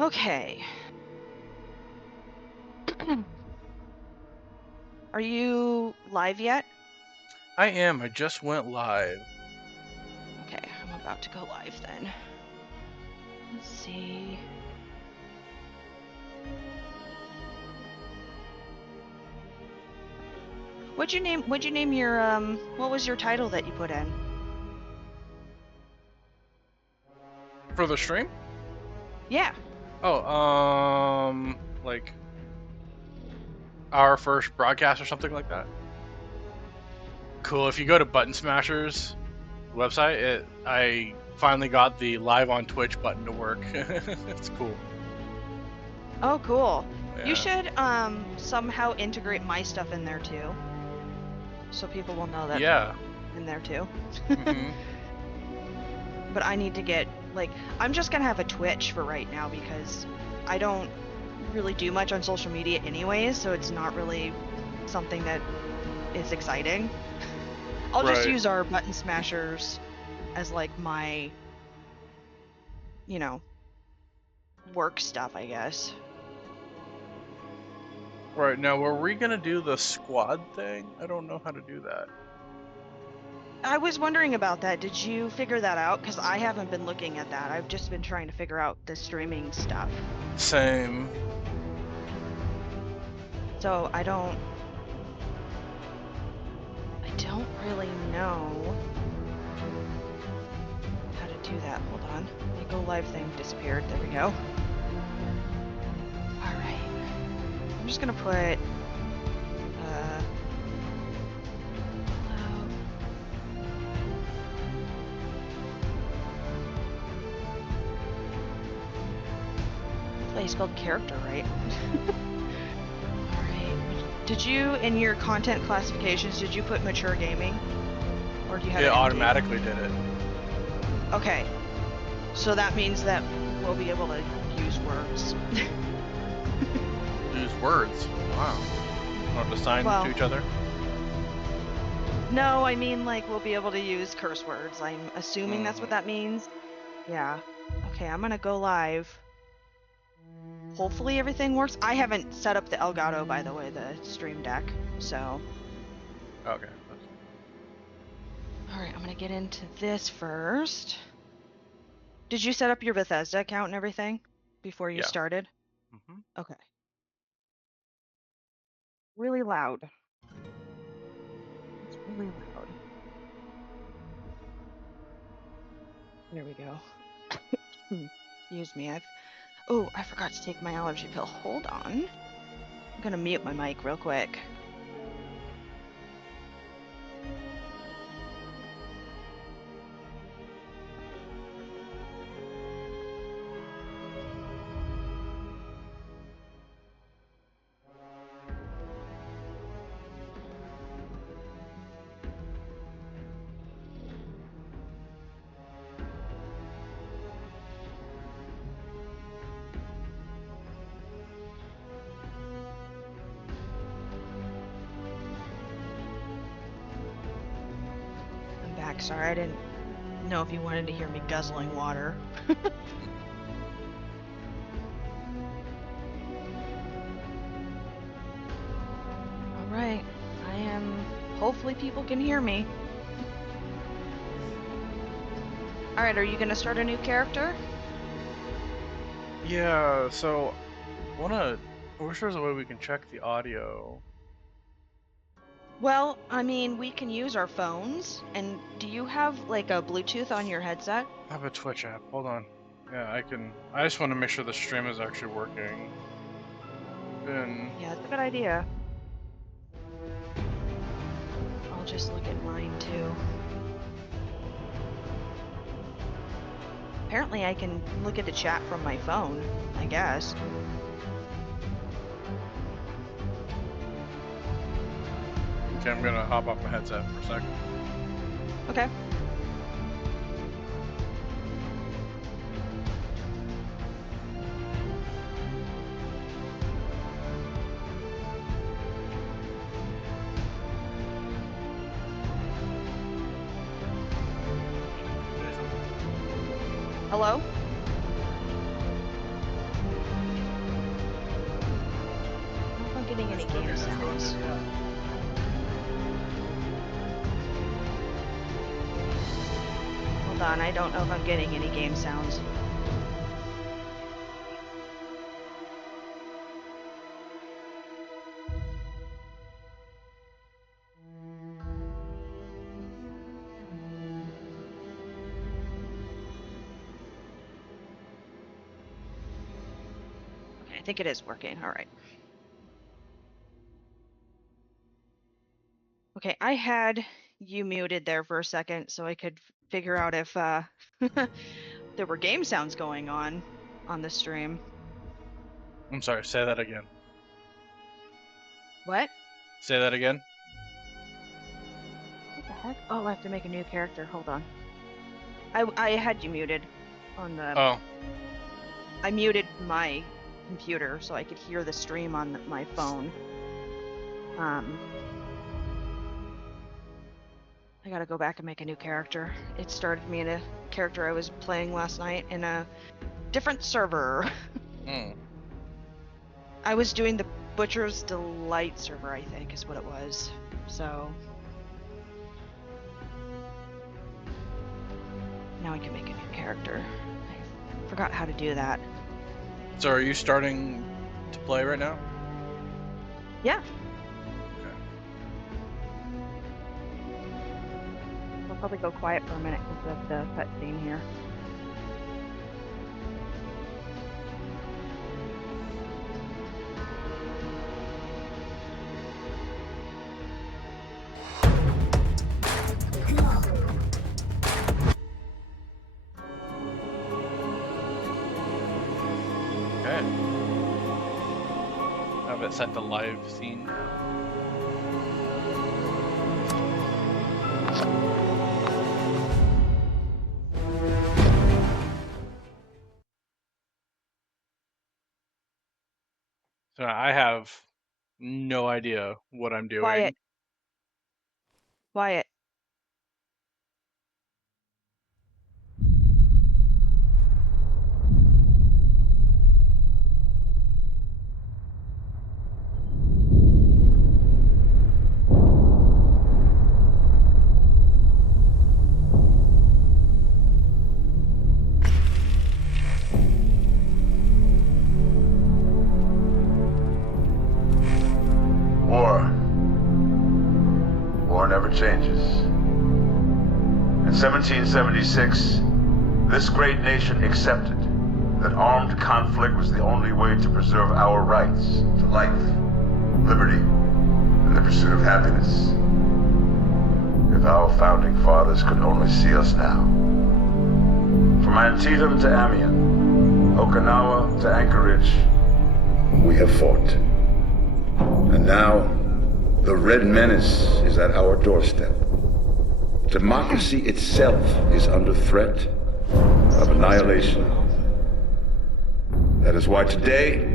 Okay. Are you live yet? I am. I just went live. Okay, I'm about to go live then. Let's see. What'd you name your what was your title that you put in? For the stream? Yeah. Oh, like our first broadcast or something like that. Cool. If you go to Button Smashers website, I finally got the live on Twitch button to work. It's cool. Oh, cool. You Yeah. should somehow integrate my stuff in there too. So people will know that Yeah. I'm in there too. Mhm. But I need to get I'm just gonna have a Twitch for right now because I don't really do much on social media anyways, so it's not really something that is exciting. I'll just Right. use our button smashers as like my, you know, work stuff, I guess. Right. Now, were we gonna do the squad thing? I don't know how to do that. I was wondering about that. Did you figure that out? Because I haven't been looking at that. I've just been trying to figure out the streaming stuff. Same. So I don't really know how to do that. Hold on. My go live thing disappeared. There we go. All right. I'm just gonna put allow. Hopefully I spelled character right. All right. Did you, in your content classifications, did you put mature gaming? Or do you have It it empty? automatically did it. Okay. So that means that we'll be able to use words. Use words. Wow. Don't have to sign to Well, each other. no, I mean like we'll be able to use curse words. I'm assuming that's what Mhm. that means. Yeah. Okay, I'm gonna go live. Hopefully everything works. I haven't set up the Elgato, by the way, the Stream Deck. So, Okay. That's all right, I'm gonna get into this first. Did you set up your Bethesda account and everything before you yeah. started? Mhm. Okay. Really loud. It's really loud. There we go. Excuse me. Oh, I forgot to take my allergy pill. Hold on. I'm gonna mute my mic real quick. I'm back. Sorry, I didn't know if you wanted to hear me guzzling water. All right. I am. Hopefully, people can hear me. All right. Are you gonna start a new character? Yeah, so I wish there's a way we can check the audio. Well, I mean, we can use our phones. And do you have like a Bluetooth on your headset? I have a Twitch app. Hold on. Yeah, I can. I just want to make sure the stream is actually working. Then Yeah, that's a good idea. I'll just look at mine too. Apparently, I can look at the chat from my phone, I guess. okay, I'm gonna hop off my headset for a sec. Okay. Hello? getting any game sounds. Hold on, I don't know if I'm getting any game sounds. Okay, I think it is working. All right. Okay, I had you muted there for a second so I could figure out if there were game sounds going on the stream. I'm sorry, say that again. What? Say that again. What the heck? Oh, I have to make a new character. Hold on. I had you muted on the... Oh. I muted my computer so I could hear the stream on my phone. I gotta go back and make a new character. It started me in a character I was playing last night in a different server. I was doing the Butcher's Delight server, I think, is what it was. So... now I can make a new character. I forgot how to do that. So are you starting to play right now? Yeah. Okay. I'll probably go quiet for a minute because of the cutscene here. Okay. Have it set to live scene. So I have no idea what I'm doing. Quiet. Quiet. War never changes. In 1776, this great nation accepted that armed conflict was the only way to preserve our rights to life, liberty, and the pursuit of happiness. If our founding fathers could only see us now. From Antietam to Amiens, Okinawa to Anchorage, we have fought. And now, the Red Menace is at our doorstep. Democracy itself is under threat of annihilation. That is why today,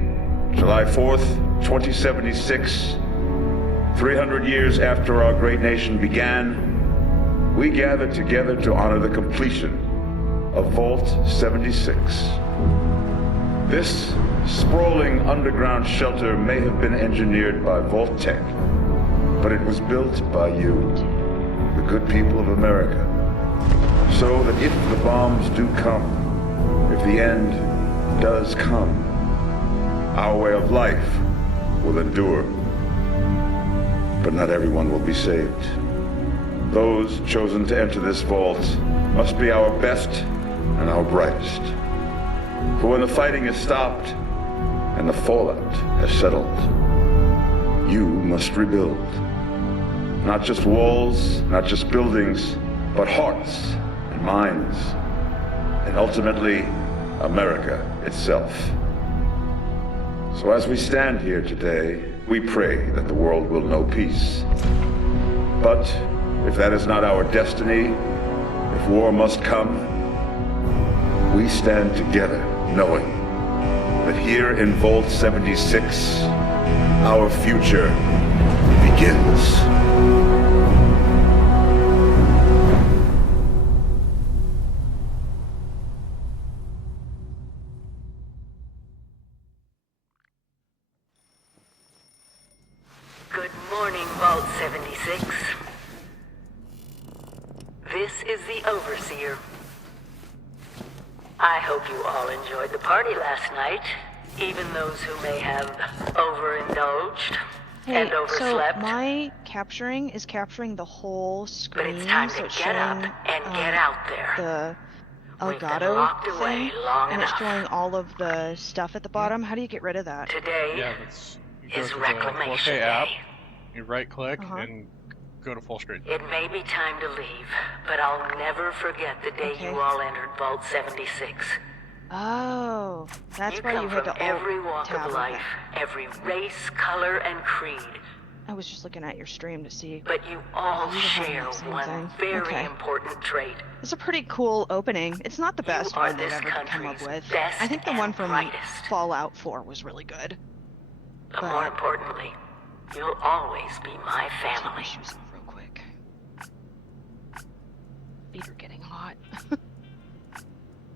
July 4th, 2076, 300 years after our great nation began, we gather together to honor the completion of Vault 76. This sprawling underground shelter may have been engineered by Vault-Tec, but it was built by you, the good people of America, so that if the bombs do come, if the end does come, our way of life will endure. But not everyone will be saved. Those chosen to enter this vault must be our best and our brightest. For when the fighting is stopped and the fallout has settled, you must rebuild. Not just walls, not just buildings, but hearts and minds, and ultimately, America itself. So as we stand here today, we pray that the world will know peace. But if that is not our destiny, if war must come, we stand together knowing that here in Vault 76, our future begins. 76. This is the Overseer. I hope you all enjoyed the party last night, even those who may have overindulged and Hey, so overslept. my capturing is capturing the whole But screen, it's time so to it's get up showing and get out there. the We've been Elgato locked away thing, long and it's enough. showing all of the stuff at the bottom. How do you get rid of that? Today Yeah, that's you go is to the Reclamation 4K app, Day. you right click Uh-huh. and go to full screen. It may be time to leave, but I'll never forget the day Okay. you all entered Vault 76. Oh, that's You why come you had from to every walk tab. of life, Okay. every race, color, and creed. I was just looking at your stream to see. But you all You were having share that same one thing. very Okay. important trait. It's a pretty cool opening. It's not the You best are one they've this ever come up country's with. best I think the and one from brightest. Fallout 4 was really good. But But- more importantly, you'll always be my Take my family. shoes off real quick. Feet are getting hot.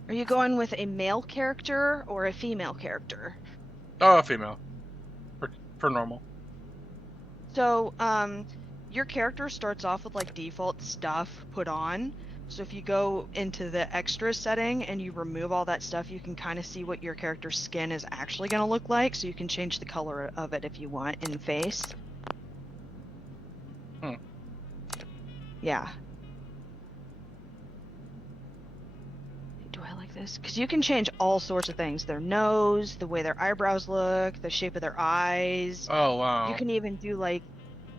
Are you going with a male character or a female character? Oh, female. For normal. So, your character starts off with like default stuff put on. So if you go into the extras setting and you remove all that stuff, you can kind of see what your character's skin is actually going to look like. So you can change the color of it if you want in face. Hmm. Yeah. Do I like this? Because you can change all sorts of things. Their nose, the way their eyebrows look, the shape of their eyes. Oh wow. You can even do like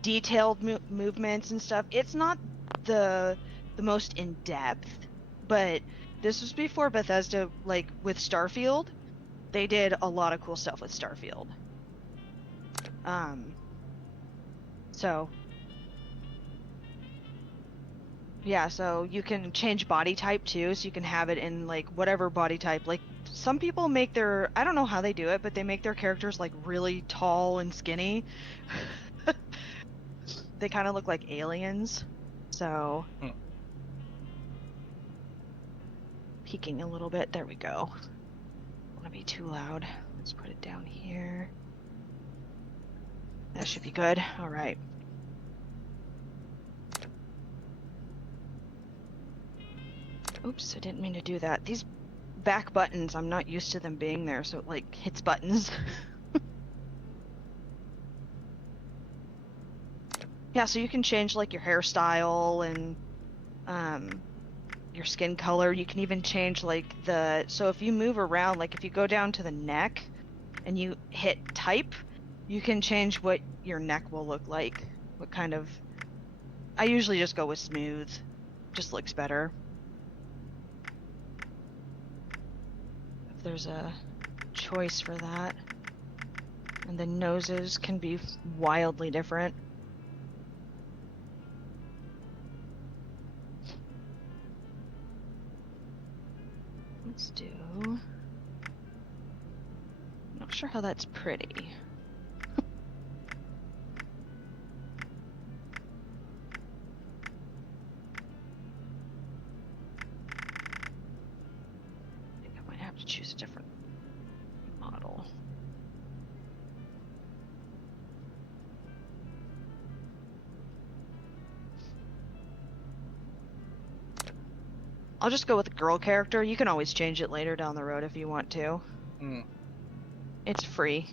detailed movements and stuff. It's not the most in depth, but this was before Bethesda, like with Starfield. They did a lot of cool stuff with Starfield. So yeah, so you can change body type too, so you can have it in like whatever body type. Like some people make their, I don't know how they do it, but they make their characters like really tall and skinny. They kind of look like aliens. So peeking a little bit. There we go. Don't want to be too loud. Let's put it down here. That should be good. All right. Oops, I didn't mean to do that. These back buttons, I'm not used to them being there, so it like hits buttons. Yeah, so you can change like your hairstyle and your skin color. You can even change like so if you move around, like if you go down to the neck and you hit type, you can change what your neck will look like. What kind of, I usually just go with smooth. Just looks better. If there's a choice for that. And the noses can be wildly different. Let's do... Not sure how that's pretty. I think I might have to choose a different model. I'll just go with the girl character. You can always change it later down the road if you want to. It's free.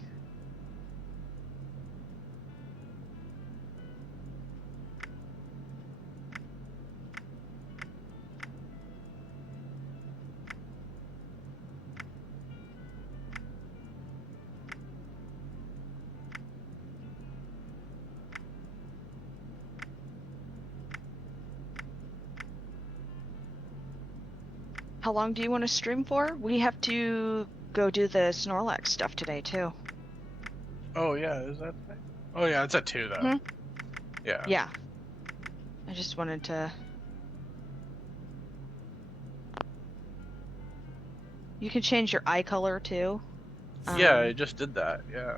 How long do you want to stream for? We have to go do the Snorlax stuff today, too. Oh yeah, is that? Oh yeah, it's at 2 though. Mhm. Yeah. Yeah. I just wanted to... You can change your eye color, too. Yeah, I just did that. Yeah.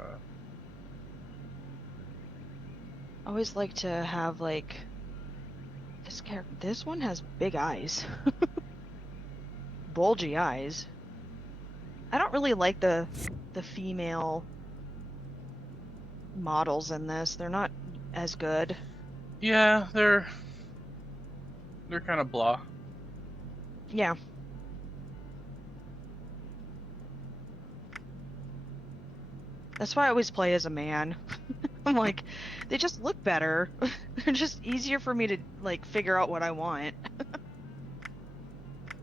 I always like to have, like... This one has big eyes. Bulgy eyes. I don't really like the female models in this. They're not as good. Yeah, they're kind of blah. Yeah. That's why I always play as a man. I'm like, they just look better. They're just easier for me to like figure out what I want.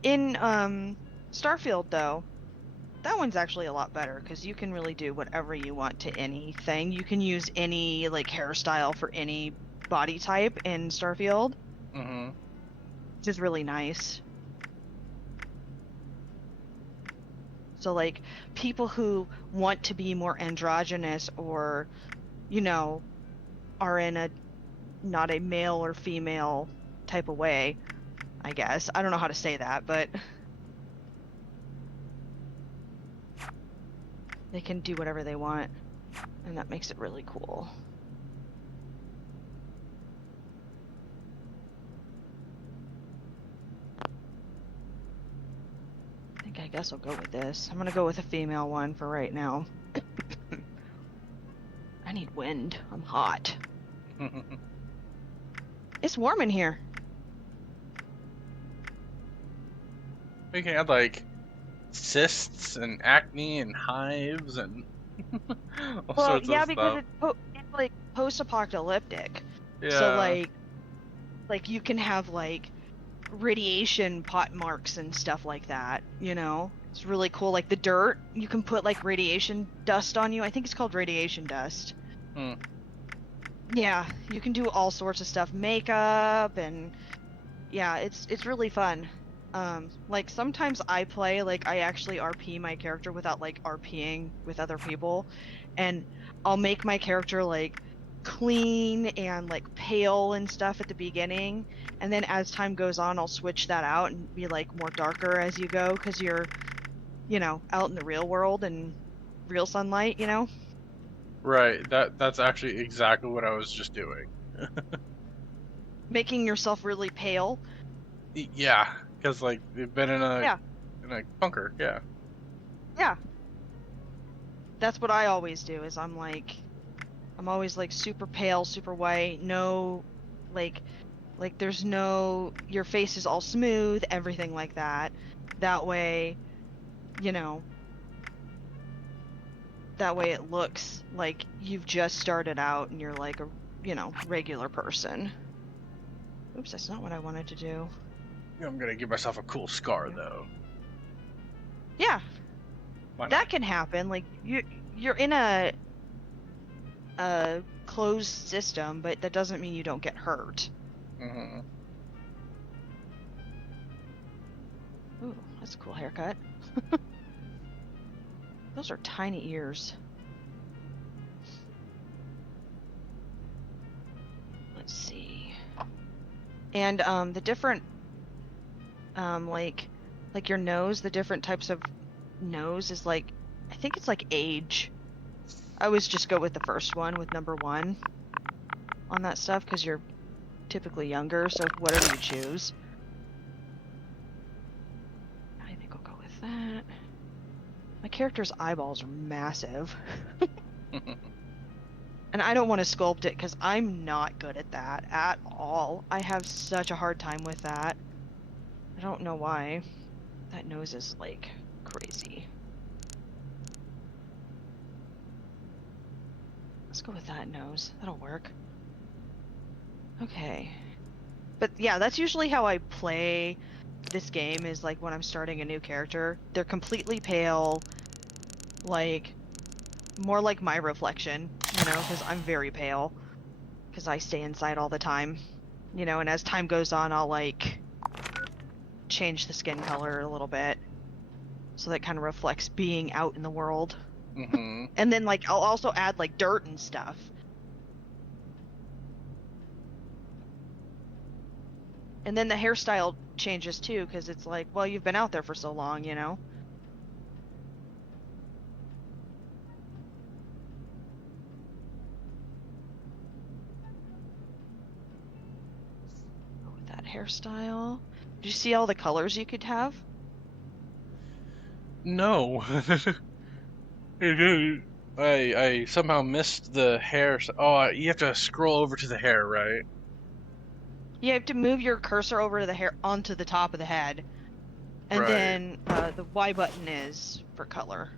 In Starfield though, that one's actually a lot better because you can really do whatever you want to anything. You can use any like hairstyle for any body type in Starfield, Mm-hmm. which is really nice. So like people who want to be more androgynous or, you know, are in a not a male or female type of way, I guess. I don't know how to say that, but they can do whatever they want, and that makes it really cool. I guess I'll go with this. I'm gonna go with a female one for right now. I need wind. I'm hot. It's warm in here. We can add like cysts and acne and hives and all Well, sorts yeah, of because stuff. it's like post-apocalyptic. Yeah. So like you can have like radiation pot marks and stuff like that, you know? It's really cool. Like the dirt, you can put like radiation dust on you. I think it's called radiation dust. Hmm. Yeah, you can do all sorts of stuff, makeup, and yeah, it's really fun. Like sometimes I play like I actually RP my character without like RPing with other people, and I'll make my character like clean and like pale and stuff at the beginning, and then as time goes on I'll switch that out and be like more darker as you go because you're, you know, out in the real world and real sunlight, you know? Right. That's actually exactly what I was just doing. Making yourself really pale. Yeah, because like they've been in Yeah. a bunker. Yeah. Yeah. That's what I always do is I'm always like super pale, super white, no like there's no your face is all smooth, everything like that. That way, you know, that way it looks like you've just started out and you're like a, you know, regular person. Oops, that's not what I wanted to do. I'm gonna give myself a cool scar though. Yeah, Why not? that can happen. Like you're in a closed system, but that doesn't mean you don't get hurt. Mm-hmm. Ooh, that's a cool haircut. Those are tiny ears. Let's see. And the different like your nose, the different types of nose is like I think it's like age. I always just go with the first one with number 1 on that stuff because you're typically younger, so whatever you choose. I think I'll go with that. My character's eyeballs are massive. And I don't want to sculpt it because I'm not good at that at all. I have such a hard time with that. I don't know why. That nose is like crazy. Let's go with that nose. That'll work. Okay. But yeah, that's usually how I play this game is like when I'm starting a new character. They're completely pale, like more like my reflection, you know, because I'm very pale because I stay inside all the time, you know, and as time goes on I'll like change the skin color a little bit so that kind of reflects being out in the world. Mm-hmm. And then like I'll also add like dirt and stuff. And then the hairstyle changes too because it's like, well, you've been out there for so long, you know. Go with that hairstyle. Did you see all the colors you could have? No. I somehow missed the hair. Oh, you have to scroll over to the hair, right? You have to move your cursor over to the hair onto the top of the head, and Right. then the Y button is for color.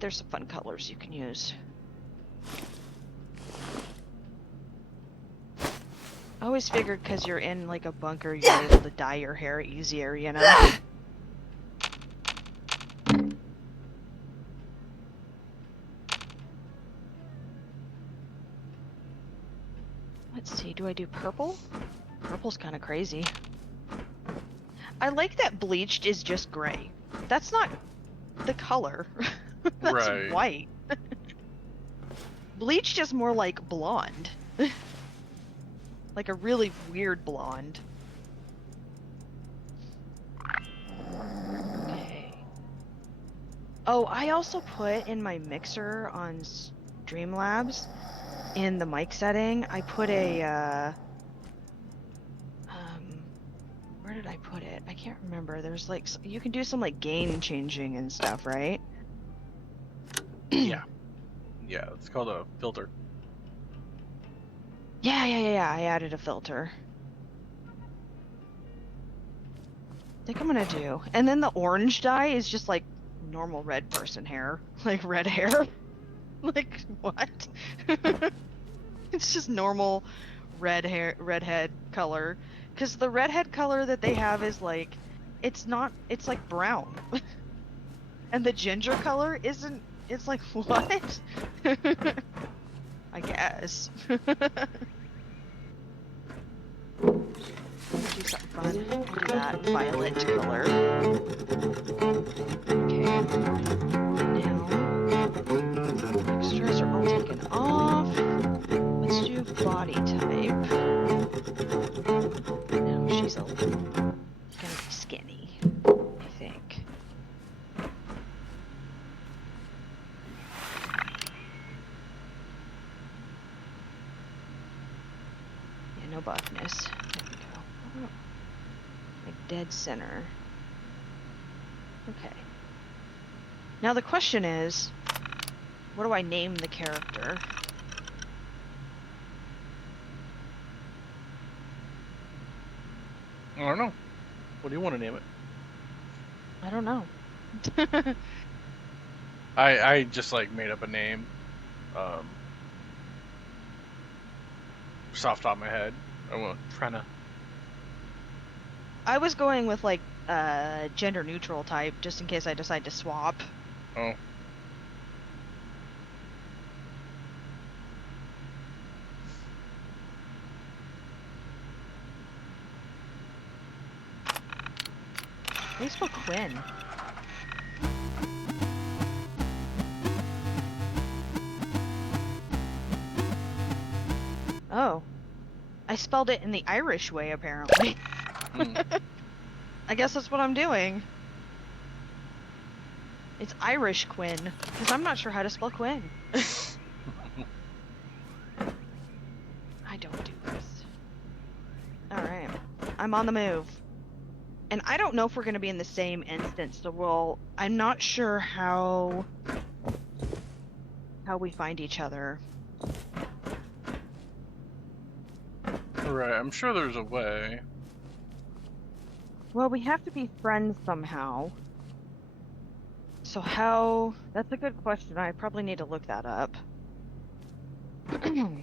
There's some fun colors you can use. I always figured because you're in like a bunker, you're able to dye your hair easier, you know? Let's see, do I do purple? Purple's kind of crazy. I like that bleached is just gray. That's not the color. That's Right. white. Bleached is more like blonde. Like a really weird blonde. Okay. Oh, I also put in my mixer on Streamlabs, in the mic setting, I put a, where did I put it? I can't remember. There's like, you can do some like gain changing and stuff, right? Yeah. Yeah, it's called a filter. Yeah, I added a filter. I think I'm gonna do. And then the orange dye is just like normal red person hair. Like red hair. Like, what? It's just normal redhead color. Because the redhead color that they have is like, it's like brown. And the ginger color isn't, it's like, what? I guess. Do something fun. Do that violet color. Okay. Now, extras are all taken off. Let's do body type. Now she's gonna be skinny, I think. Yeah, no buffness. There we go. Oh, like dead center. Okay. Now the question is, what do I name the character? I don't know. What do you want to name it? I don't know. I just like made up a name. Just off the top of my head. I'm trying to. I was going with like gender neutral type, just in case I decide to swap. Oh. How do you spell Quinn? Oh. I spelled it in the Irish way, apparently. I guess that's what I'm doing. It's Irish Quinn, because I'm not sure how to spell Quinn. I don't do this. Alright. I'm on the move. And I don't know if we're going to be in the same instance, so I'm not sure how we find each other. Right, I'm sure there's a way. Well, we have to be friends somehow. So how... That's a good question. I probably need to look that up. Can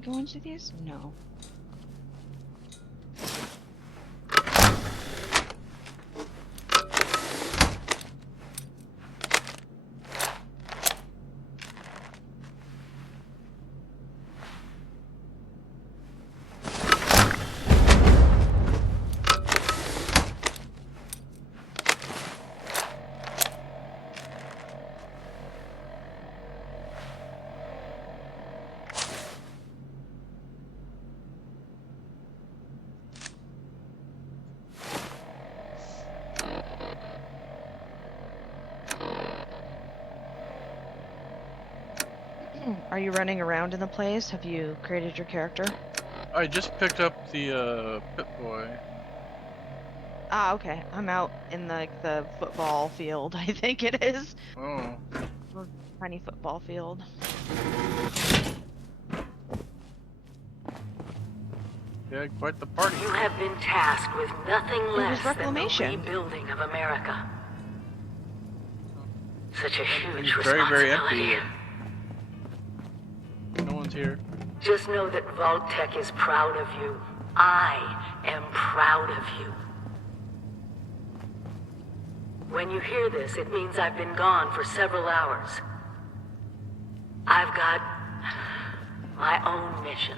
go into these? No. Are you running around in the place? Have you created your character? I just picked up the Pip-Boy. Ah, okay. I'm out in the football field, I think it is. Oh. Or tiny football field. Yeah, quite the party. You have been tasked with nothing was less than the reclamation. rebuilding of America. Such a huge It's very, very responsibility. empty. No one's here. Just know that Vault-Tec is proud of you. I am proud of you. When you hear this, it means I've been gone for several hours. I've got my own mission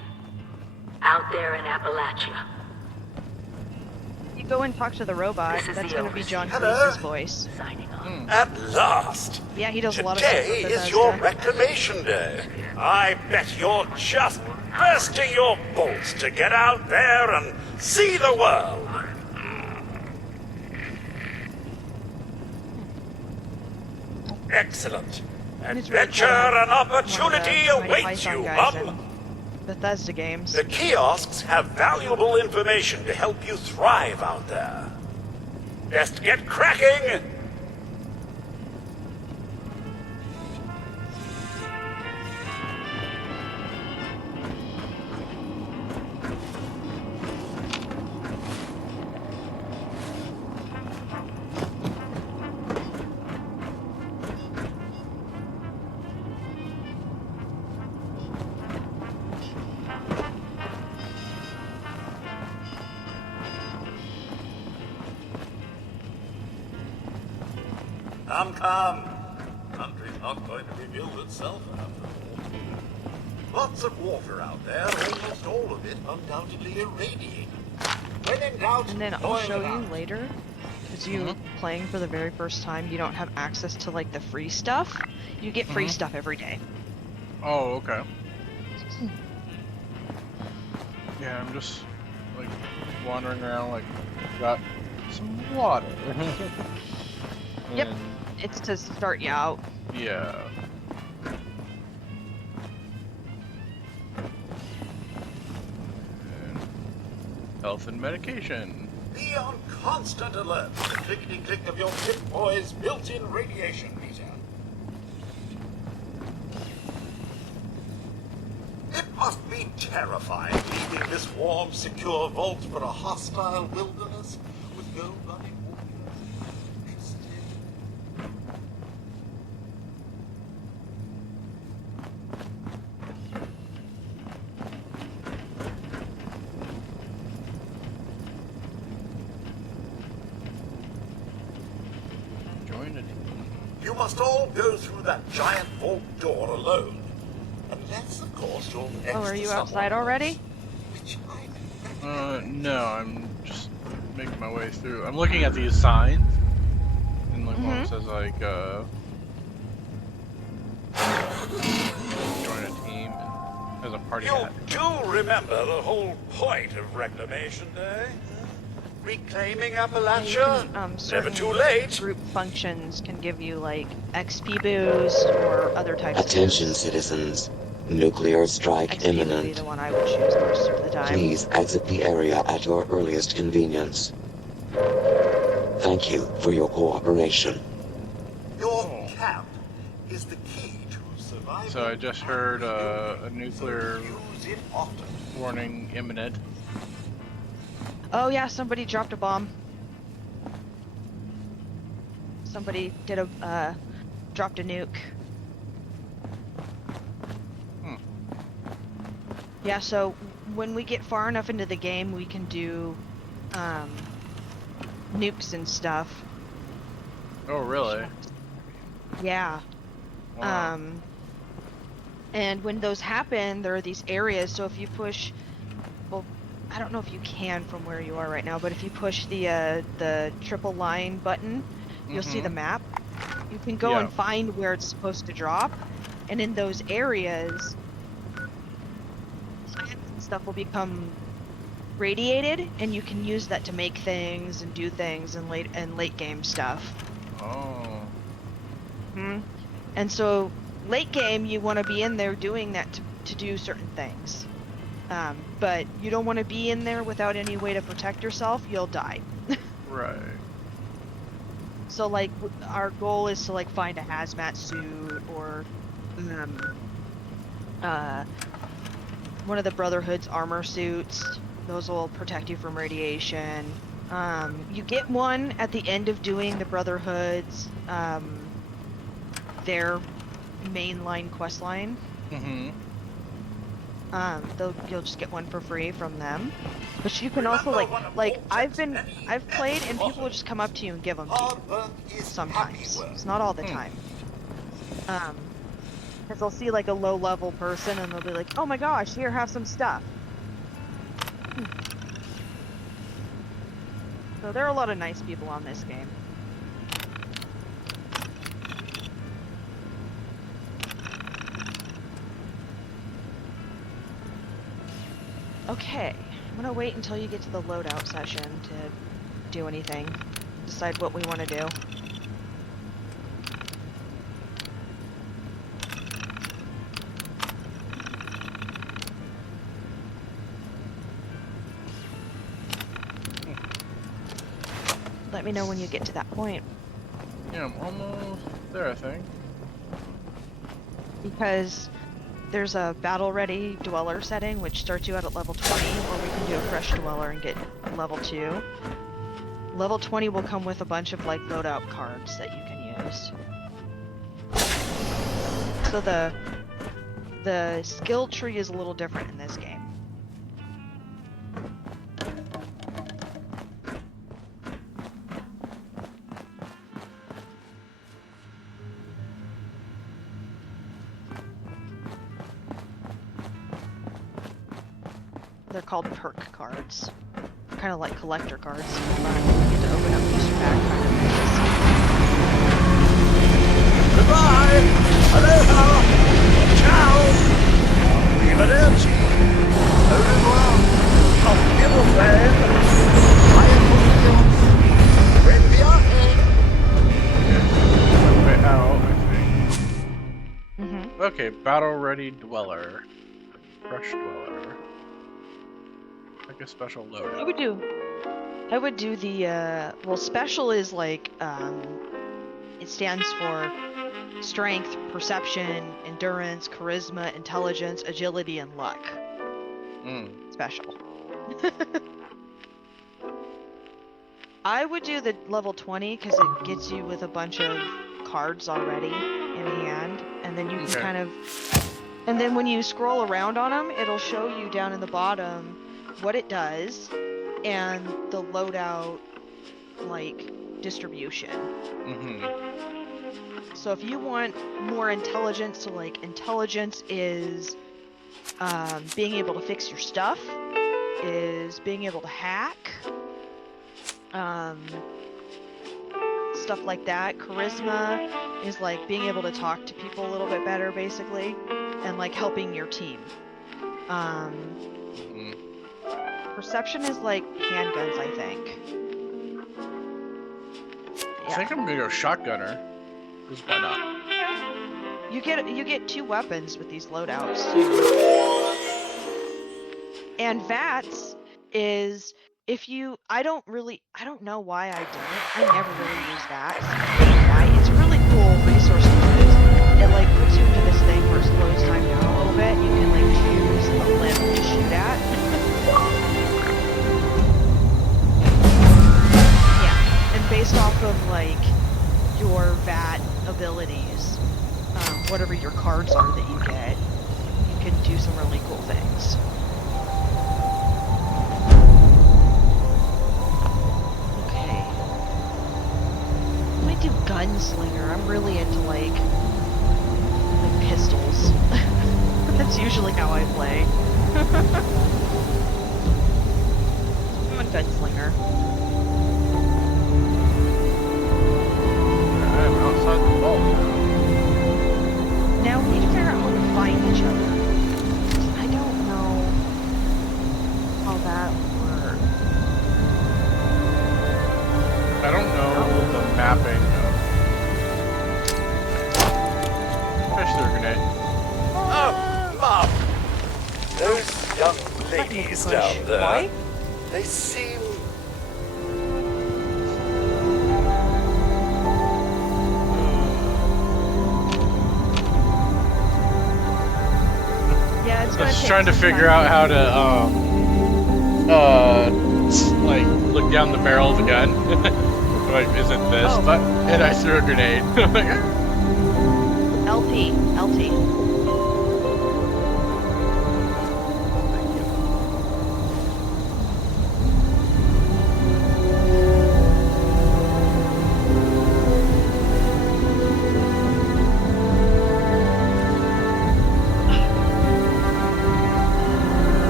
out there in Appalachia. You go and talk to the robot. This is That's the gonna be John Hello? Cleese's voice. Signing off. At last! Yeah, he does a lot of stuff Today with is Bethesda. your reclamation day. I bet you're just bursting your bolts to get out there and see the world. Excellent. And it's really Adventure cool. and One of the opportunity Mighty awaits Python you, guys Bum. in Bethesda games. The kiosks have valuable information to help you thrive out there. Best get cracking! Come. Country's not going to rebuild itself after all. Lots of water out there, almost all of it undoubtedly irradiated. When in doubt, And then I'll boil show it you out. later, because you playing for the very first time, you don't have access to like the free stuff. You get free stuff every day. Oh, okay. Yeah, I'm just like wandering around like got some water. Yep. And, It's to start you out. yeah. And health and medication. Be on constant alert for the clickety-click of your Pip-Boy's built-in radiation meter. It must be terrifying leaving this warm, secure vault for a hostile wilderness with no running water, electricity. Join it. You must all go through that giant vault door alone. Unless, of course, you're next Oh, are to you someone outside else, already? which I No, I'm just making my way through. I'm looking at these signs, and like one says like join a team, and has a party You hat. do remember the whole point of Reclamation Day? Reclaiming Appalachia? Never Certain too late. Group functions can give you like XP boost or other types Attention, of boost. citizens. Nuclear strike XP would be imminent. the one I would choose most of the time. Please exit the area at your earliest convenience. Thank you for your cooperation. Your camp is the key to survival. So I just heard a nuclear Use it often. warning imminent. Oh yeah, somebody dropped a bomb. Somebody did a dropped a nuke. Hmm. Yeah, so when we get far enough into the game, we can do nukes and stuff. Oh really? Yeah. Wow. And when those happen, there are these areas. So if you push, well, I don't know if you can from where you are right now, but if you push the triple line button, you'll see the map. You can go Yeah. and find where it's supposed to drop, and in those areas, plants and stuff will become radiated, and you can use that to make things and do things and late game stuff. Oh. And so late game, you want to be in there doing that to do certain things. But you don't want to be in there without any way to protect yourself. You'll die. Right. So like our goal is to like find a hazmat suit or one of the Brotherhood's armor suits. Those will protect you from radiation. You get one at the end of doing the Brotherhood's their mainline quest line. Mm-hmm. You'll just get one for free from them. But you can also like I've played and people will just come up to you and give them to you sometimes. It's not all the time. Because they'll see like a low level person and they'll be like, oh my gosh, here, have some stuff. So there are a lot of nice people on this game. Okay, I'm gonna wait until you get to the loadout session to do anything. Decide what we want to do. Let me know when you get to that point. Yeah, I'm almost there, I think. Because there's a battle-ready dweller setting, which starts you out at level 20, or we can do a fresh dweller and get level 2. Level 20 will come with a bunch of like loadout cards that you can use. So the skill tree is a little different in this game. They're called perk cards. Kind of like collector cards. You get to open up booster pack kind of things. Goodbye! Aloha! Ciao! Arrivederci! Au revoir! Auf Wiedersehen! Buen viaje! Way out, I think. Okay, battle ready dweller. Fresh dweller. Like a special loadout. I would do the well, special is like it stands for strength, perception, endurance, charisma, intelligence, agility, and luck. Special. I would do the level 20 because it gets you with a bunch of cards already in hand, and then you can kind of, and then when you scroll around on them, it'll show you down in the bottom what it does and the loadout like distribution. So if you want more intelligence, so like intelligence is being able to fix your stuff, is being able to hack, stuff like that. Charisma is like being able to talk to people a little bit better, basically, and like helping your team. Perception is like handguns, I think. I think I'm gonna go shotgunner. Because why not? You get 2 weapons with these loadouts. And VATS is if you I don't know why I didn't. I never really use VATS. Why? It's a really cool resource to use. It like puts you into this thing where it slows time down a little bit. You can like choose a limb to shoot at. Yeah, and based off of like your VAT abilities, whatever your cards are that you get, you can do some really cool things. Okay. I might do gunslinger. I'm really into like pistols. That's usually how I play. I'm a gunslinger. I'm outside the vault now. Now we need to figure out how to find each other. I don't know how that works. I don't know the mapping of... Fish through a grenade. Oh, Mom! Those young ladies down there. Why? They seem It's I gonna was take trying to some figure time. out how to, like, look down the barrel of the gun. Like, is it this? Oh. But, and I threw a grenade. I'm like, "Ah." LT. Let's see.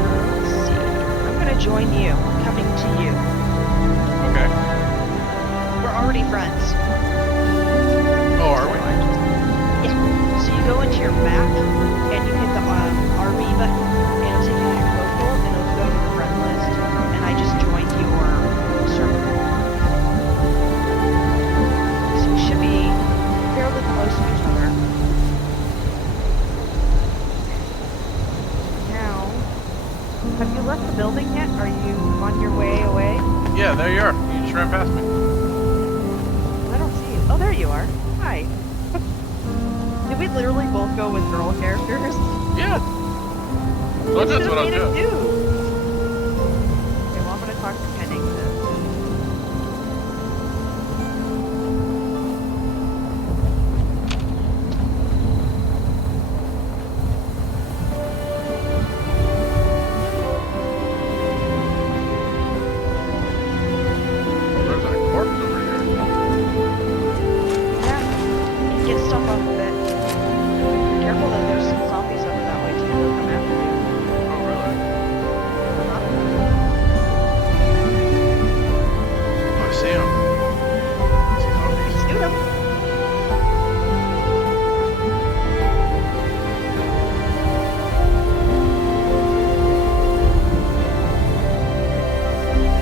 I'm gonna join you. I'm coming to you. Okay. We're already friends. Oh, are we? Yeah. So you go into your map and you hit the RB button, and it'll take you to your profile, and it'll go to your friend list. And I just joined your server. So we should be fairly close to each other. Now, have you left the building yet? Are you on your way away? Yeah, there you are. You just ran past me. I don't see you. Oh, there you are. Hi. Did we literally both go with girl characters? Yeah. So that's what I'm doing. Okay, well, I'm gonna talk to Pennington. There's a corpse over here. Yeah. Get stuff off of it. Careful though, there's some zombies over that way too. They'll come after you. Oh, really? Oh, I see him. I see zombies. Shoot 'em.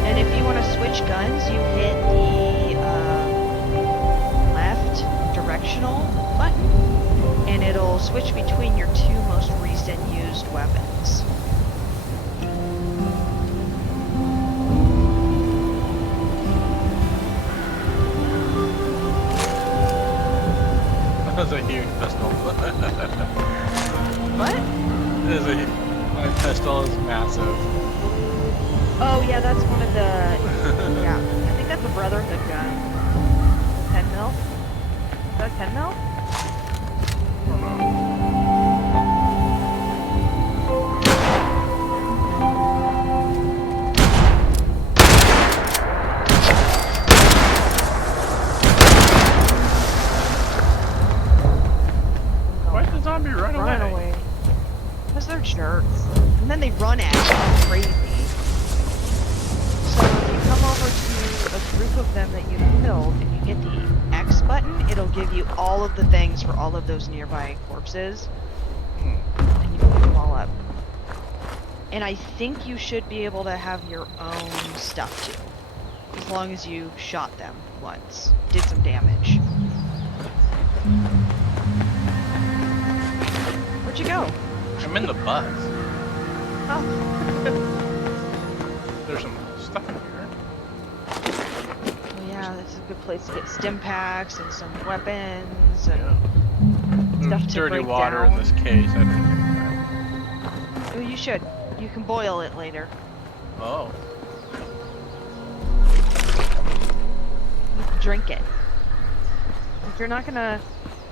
And if you want to switch guns, you hit the left directional button, and it'll switch between your two most recent used weapons. That's a huge pistol. What? My pistol is massive. Oh yeah, that's one of the. Yeah, I think that's a Brotherhood gun. 10 mil. Is that 10 mil? I don't know. Why did the zombie run away? Run away. Because they're jerks. And then they run at you like crazy. So if you come over to a group of them that you've killed and you hit the X button, it'll give you all of the things for all of those nearby corpses. Hmm. And you can pick them all up. And I think you should be able to have your own stuff too. As long as you shot them once. Did some damage. Where'd you go? I'm in the bus. Oh. There's some stuff in here. Well, yeah, that's a good place to get stim packs and some weapons and Yeah. stuff There's to dirty break water down. in this case. I didn't get Oh, you should. You can boil it later. that. Oh. You can drink it. If you're not gonna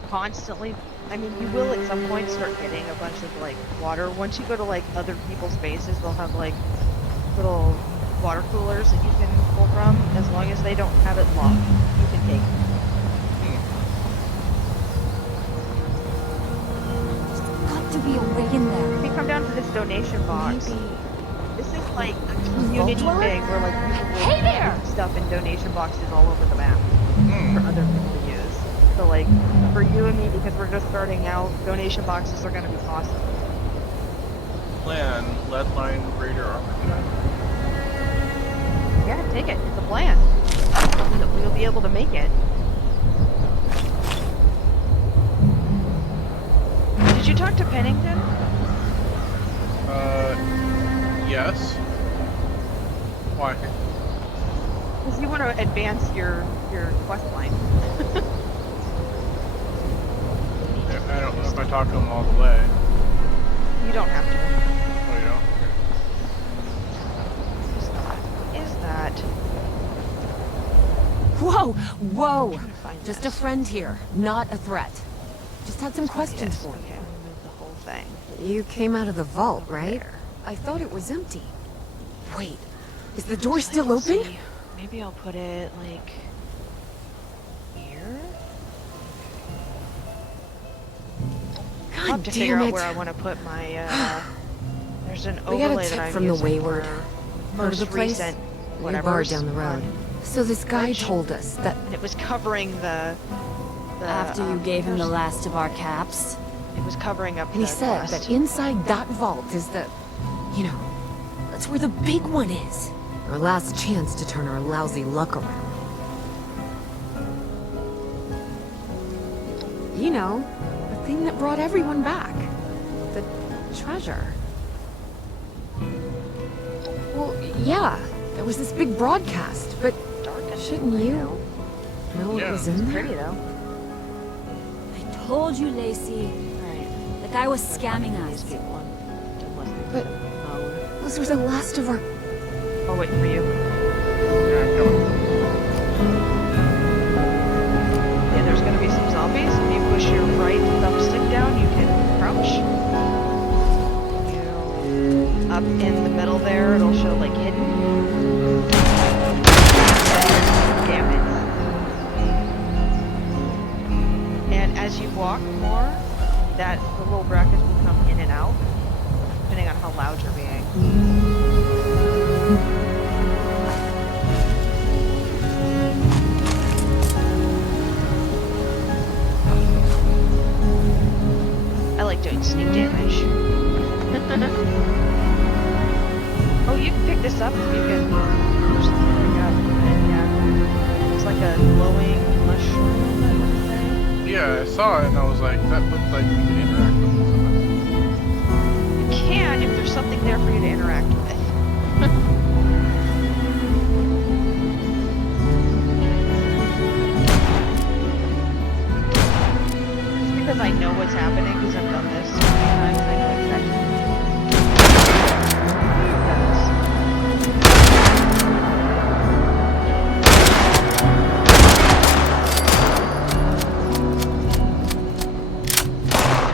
constantly, I mean, you will at some point start getting a bunch of like water. Once you go to like other people's bases, they'll have like little water coolers that you can pull from. As long as they don't have it locked, you can take it. Got to be a way in there. If you come down to this donation box, Maybe. this is like a community Vote thing where like people will Hey there! put stuff in donation boxes all over the map Hmm. for other people to use. So like for you and me, because we're just starting out, donation boxes are gonna be awesome. Plan, lead line, greater armor. Yeah, take it. It's a plan. We'll be able to make it. Did you talk to Pennington? Yes. Why? Because you want to advance your quest line. I don't know if I talked to him all the way. You don't have to. Oh, you don't? What is that? Whoa! Whoa! Trying to find Just a this. friend here, not a threat. Just had some questions Yes, for okay, you. remove the whole thing. You came out of the vault, Over right? there. I thought it was empty. Wait, is the door Actually, still let's open? see. Maybe I'll put it like here. I'll God have to figure damn out it. where I want to put my. There's an We got a overlay tip that I'm from the using Wayward. for Heard of most the place? recent New whatever. bar down the road. So this guy told us that And it was covering the. After you gave him the first- last of our caps. It was covering up. and he the said last- that inside that vault is the, you know, that's where the big one is. Our last chance to turn our lousy luck around. You know, the thing that brought everyone back. The treasure. Well, yeah, there was this big broadcast, but dark and shouldn't you know what Yeah, was in there? pretty though. I told you, Lacey. Right. The guy was scamming These us. people and listen But- to the phone. Those were the last of our... Oh, waiting for you. Yeah, come on. Yeah, there's gonna be some zombies. If you push your right thumbstick down, you can crouch. You up in the middle there, it'll show like hidden. Damn it. And as you walk more, that the little brackets will come in and out, depending on how loud you're being. I like doing sneak damage. Oh, you can pick this up. You can just pick up, and yeah, it's like a glowing mushroom. I would say. Yeah, I saw it and I was like, that looked like you could interact with it. You can if there's something there for you to interact with. It's because I know what's happening because I've done this so many times. I know exactly.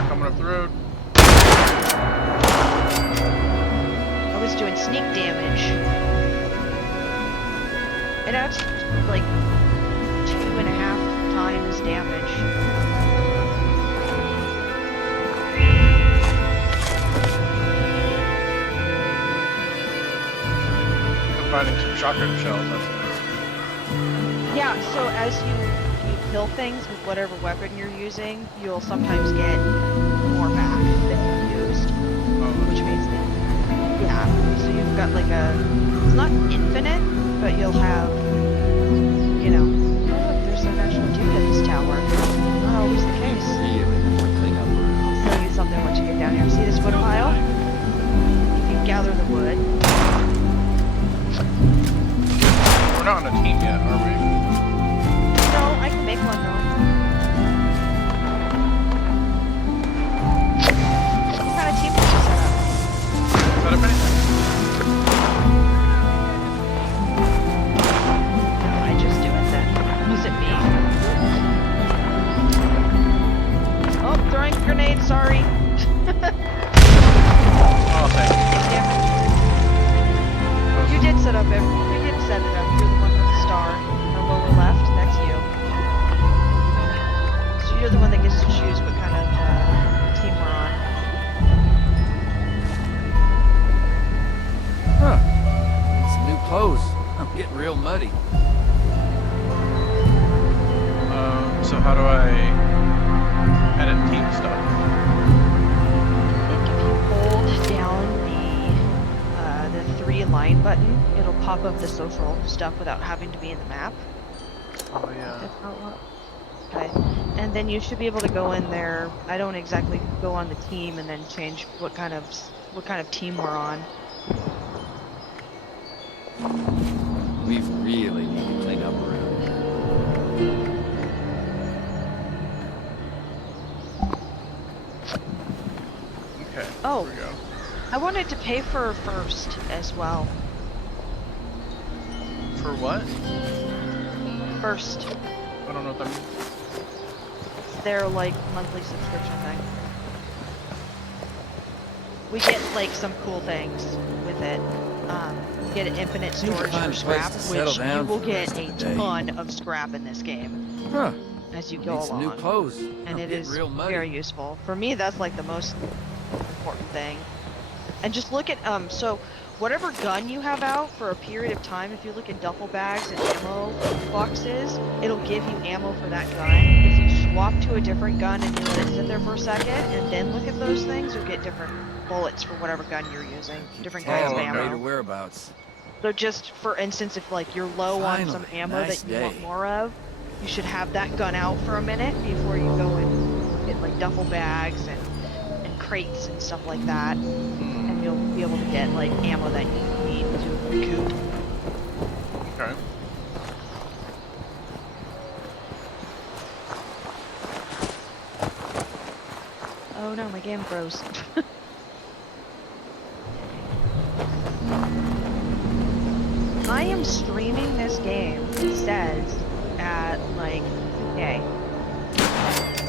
Coming up the road. I was doing sneak damage. It adds like 2.5 times damage. I'm finding some shotgun shells. That's nice. Yeah, so as you kill things with whatever weapon you're using, you'll sometimes get more back than you used, Oh, which means that, yeah, so you've got like a, it's not infinite, but you'll have, you know, oh look, there's an actual dude in this tower. Not always the case. I'll show you something once you get down here. See this wood pile? You can gather the wood. we're not on a team yet, are we? No, I can make one though. What kind of team did you set up? Set up anything? No, I just do it then. Was it me? Oh, throwing grenade, sorry. Oh, thank you. Yeah. You did set up you did set it up. You're the one with the star. Or lower left, that's you. So you're the one that gets to choose what kind of team we're on. Huh. Some new clothes. I'm getting real muddy. So how do I edit team stuff? I think if you hold down the 3 line button, it'll pop up the social stuff without having to be in the map. Oh yeah. That's how it works. Okay. And then you should be able to go in there. I don't exactly go on the team and then change what kind of team we're on. We really need to clean up around here. Okay. Oh. Here we go. I wanted to pay for First as well. For what? First. I don't know what that means. It's their like monthly subscription thing. We get like some cool things with it. You get infinite storage for scrap, which you will get a ton of scrap in this game Huh. as you go Need some new along. clothes. And I'm it getting is real muddy. very useful. For me, that's like the most important thing. And just look at, so whatever gun you have out for a period of time, if you look in duffel bags and ammo boxes, it'll give you ammo for that gun. If you swap to a different gun and you let it sit there for a second and then look at those things, you'll get different bullets for whatever gun you're using. Different kinds of ammo. Your whereabouts. So just for instance, if like you're low on some ammo nice that you want day. more of, you should have that gun out for a minute before you go and get like duffel bags and crates and stuff like that. And you'll be able to get like ammo that you need to recoup. Okay. Oh no, my game froze. I am streaming this game, it says, at like 2K.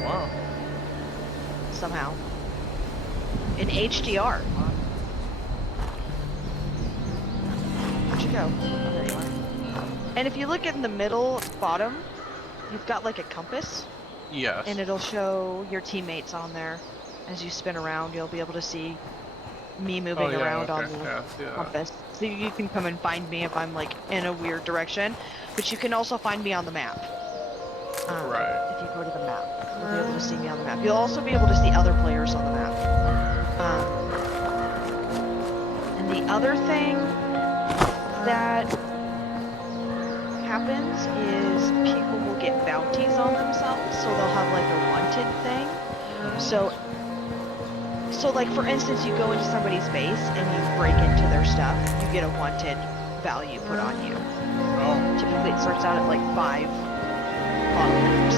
Wow. Somehow. In HDR. Where'd you go? Oh, there you are. And if you look in the middle bottom, you've got like a compass. Yes. And it'll show your teammates on there. As you spin around, you'll be able to see me moving around on the compass. So you can come and find me if I'm like in a weird direction. But you can also find me on the map. Right. If you go to the map, you'll be able to see me on the map. You'll also be able to see other players on the map. And the other thing that happens is people will get bounties on themselves, so they'll have like a wanted thing. So like for instance, you go into somebody's base and you break into their stuff, you get a wanted value put on you. Oh. Typically it starts out at like 5 followers,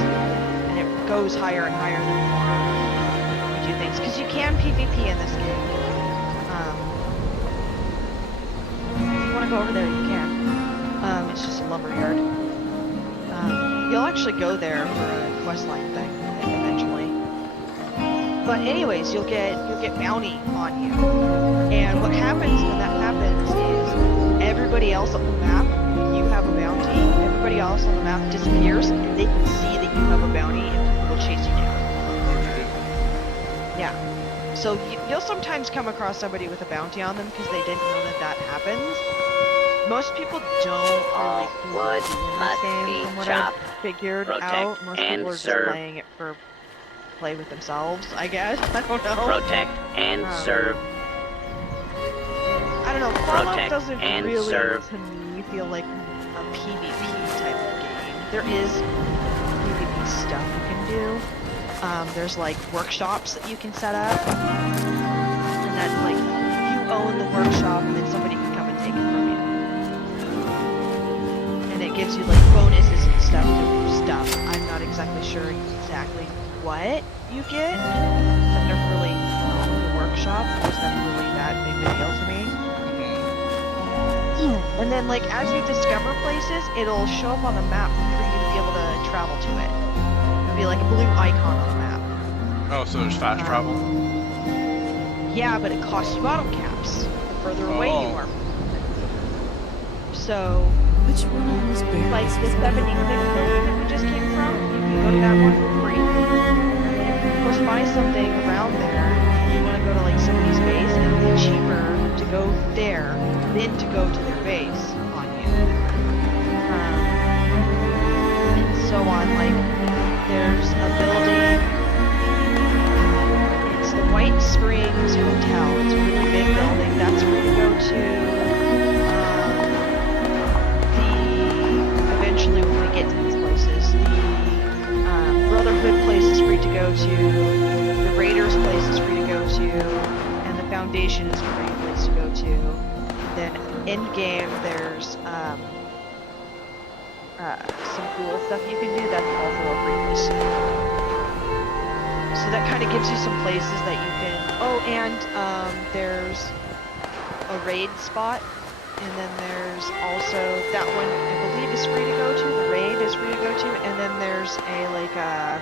and it goes higher and higher the more you do things, because you can PvP in this game. If you want to go over there, you can. It's just a lumberyard. You'll actually go there for a questline thing, I think, eventually. But anyways, you'll get bounty on you. And what happens when that happens is everybody else on the map, if you have a bounty, everybody else on the map disappears, and they can see that you have a bounty, and people will chase you down. Yeah. So you'll sometimes come across somebody with a bounty on them because they didn't know that that happens. Most people don't really wood must game, be from what chopped, I've figured protect, out. Most and people are just serve. playing it for play with themselves, I guess. I don't know. Protect and serve. I don't know. Fallout Protect doesn't and really, serve. to me, feel like a PvP type of game. There is PvP stuff you can do. There's like workshops that you can set up, and then like you own the workshop, and then somebody can come and take it from you. And it gives you like bonuses and stuff to do stuff. I'm not exactly sure exactly what you get. I've never really owned the workshop. It was never really that big of a deal to me. And then like as you discover places, it'll show up on the map for you to be able to travel to it. It'll be like a blue icon on the map. Oh, so there's fast travel? Yeah, but it costs you bottle caps the further away you are. So, Which one of those berries? like the 76 building that we just came from, you can go to that one for free. And then if you close by something around there, and you want to go to like somebody's base, it'll be cheaper to go there than to go to their base on you. And so on. Like, there's a building. It's the White Springs Hotel. It's a really big building. That's where you go to. Eventually, when we get to these places, the Brotherhood place is free to go to. The Raiders place is free to go to, and the Foundation is a free place to go to. Then in game, there's some cool stuff you can do. That's also a free place. So that kind of gives you some places that you can. Oh, and there's a raid spot, and then there's also that one I believe is free to go to. The raid is free to go to, and then there's a like I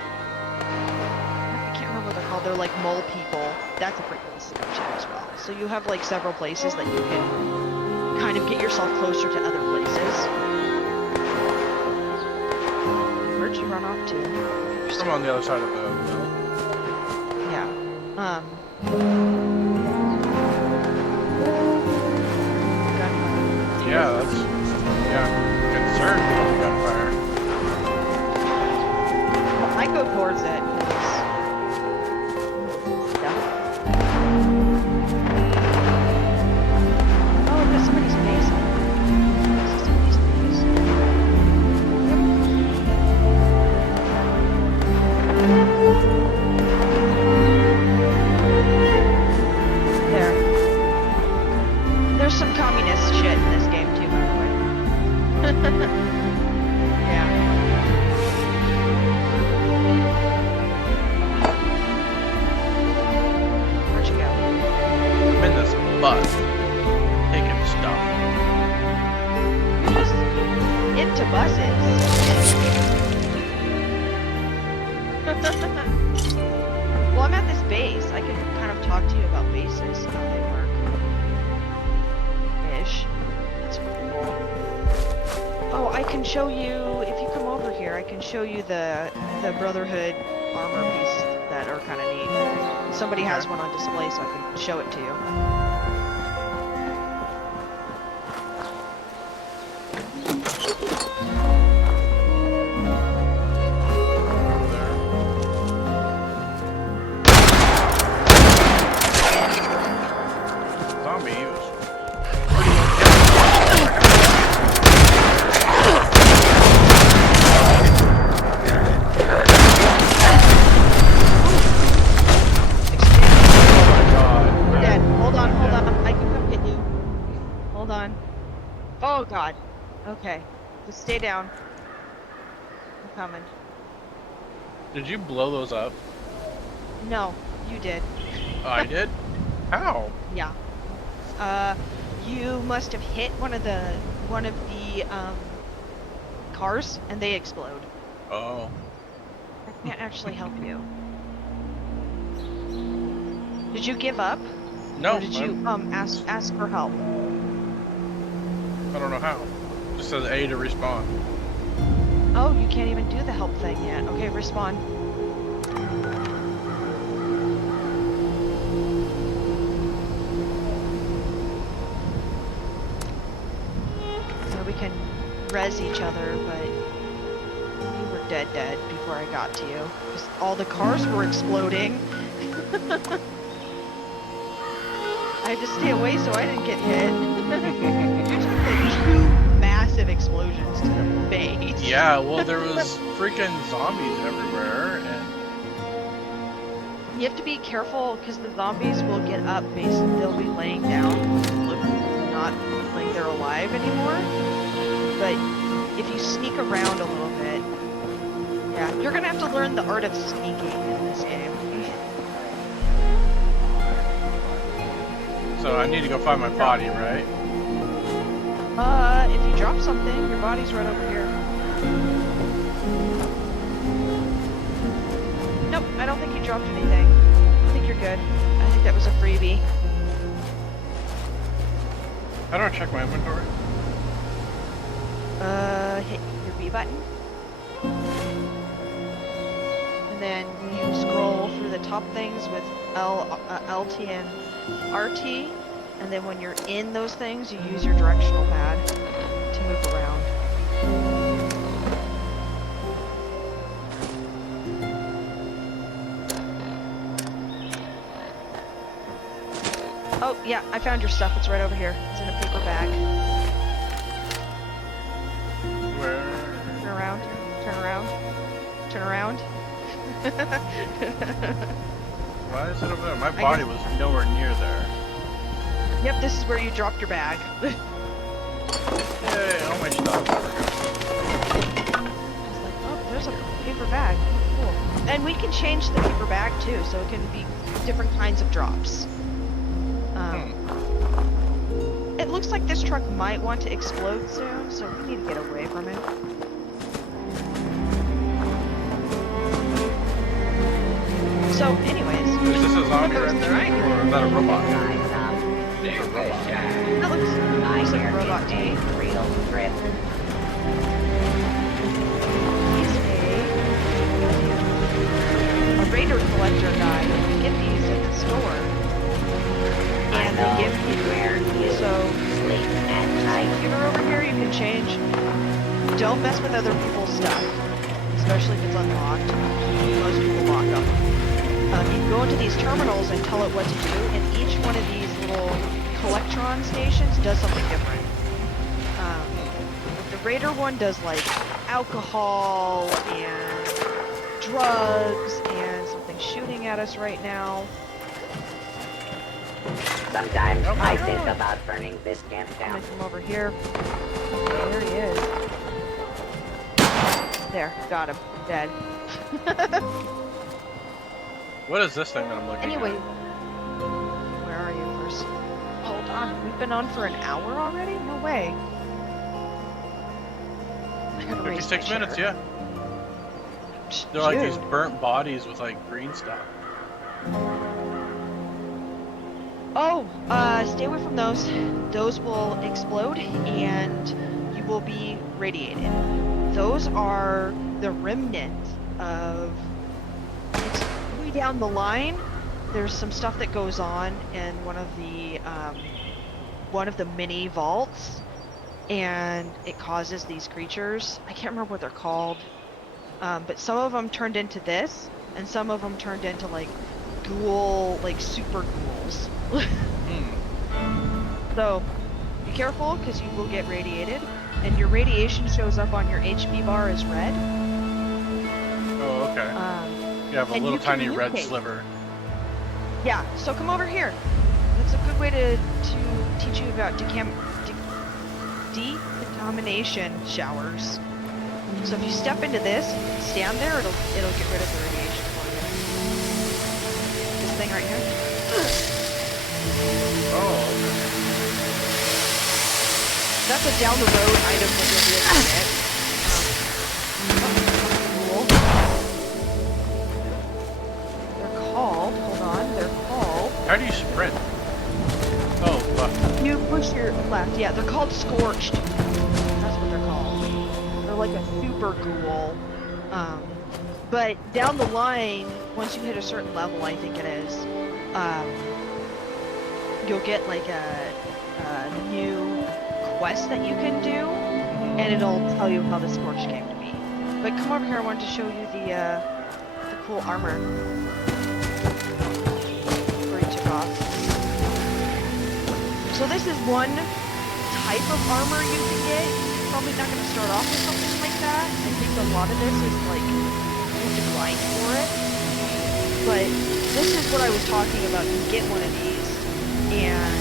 can't remember what they're called. They're like mole people. That's a free place to go to as well. So you have like several places that you can kind of get yourself closer to other places. Where'd you run off to? I'm on the other side of the hill. Yeah. Yeah, that's concerned about the gunfire. I go towards it. 'Cause... Yeah. Oh, there's somebody's base. This is somebody's base. There. There's some communist shit in this game too, by the way. Yeah. Where'd you go? I'm in this bus, taking stuff. You're just into buses. Well, I'm at this base. I can kind of talk to you about bases, how they work. Ish. That's cool. Oh, I can show you, if you come over here, I can show you the Brotherhood armor pieces that are kind of neat. Somebody has one on display, so I can show it to you. Zombie was We're dead. Hold on. I can come get you. Hold on. Oh god. Okay. Just stay down. I'm coming. Did you blow those up? No, you did. Oh, I did? How? Yeah. You must have hit one of the cars and they explode. Oh. I can't actually help you. Did you give up? No. Or did you ask for help? I don't know how. Just says A to respawn. Oh, you can't even do the help thing yet. Okay, respawn. So we can res each other, but you were dead before I got to you. 'Cause all the cars were exploding. I had to stay away so I didn't get hit. You took like 2 massive explosions to the face. Yeah, well, there was freaking zombies everywhere, and You have to be careful because the zombies will get up, basically they'll be laying down, look not like they're alive anymore. But if you sneak around a little bit, yeah, you're gonna have to learn the art of sneaking in this game. so I need to go find my body, right? If you drop something, your body's right over here. Nope, I don't think you dropped anything. I think you're good. I think that was a freebie. How do I check my inventory? Hit your B button. And then you scroll through the top things with LT and RT. And then when you're in those things, you use your directional pad to move around. Oh, yeah, I found your stuff. It's right over here. It's in a paper bag. Where? Turn around. Turn around. Turn around. Why is it over there? My body was nowhere near there. Yep, this is where you dropped your bag. Yay, all my stuff. I was like, oh, there's a paper bag. cool. And we can change the paper bag too, so it can be different kinds of drops. It looks like this truck might want to explode soon, so we need to get away from it. So, anyways, Is this a zombie What red goes suit, right here? or is that a robot? that looks like a robot to me. He's a Raider collector guy. You can get these at the store. And they give you so computer over here you can change. Don't mess with other people's stuff, especially if it's unlocked. Most people lock them. You can go into these terminals and tell it what to do, and each one of these little collectron stations does something different. The Raider one does like alcohol and drugs and something shooting at us right now. Sometimes I think about burning this camp I'm down. gonna come over here. Okay, there he is. There, got him. Dead. What is this thing that I'm looking Anyway, at? where are you first? Hold on, we've been on for an hour already? No way. I gotta raise my 56 minutes, chair. yeah. They're like these Dude. burnt bodies with like green stuff. Oh, stay away from those. Those will explode and you will be radiated. Those are the remnants of... It's way down the line. There's some stuff that goes on in one of the mini vaults, and it causes these creatures. I can't remember what they're called, but some of them turned into this, and some of them turned into like ghoul, like super ghouls. So be careful because you will get radiated, and your radiation shows up on your HP bar as red. Oh, okay. You have a and little you can tiny red mutate. sliver. Yeah, so come over here. That's a good way to teach you about decontamination showers. So if you step into this, stand there, it'll get rid of the radiation for you. This thing right here. Oh, That's a down the road item that you'll be able to get. Cool. They're called, hold on, they're called... how do you sprint? Oh, left. You push your left, yeah, they're called Scorched. That's what they're called. They're like a super ghoul. But down the line, once you hit a certain level, I think it is, you'll get like a new quest that you can do, and it'll tell you how the Scorch came to be. But come over here, I wanted to show you the cool armor. Where you took off. So this is one type of armor you can get. You're probably not going to start off with something like that. I think a lot of this is like, you have to grind for it. But this is what I was talking about. You get one of these, and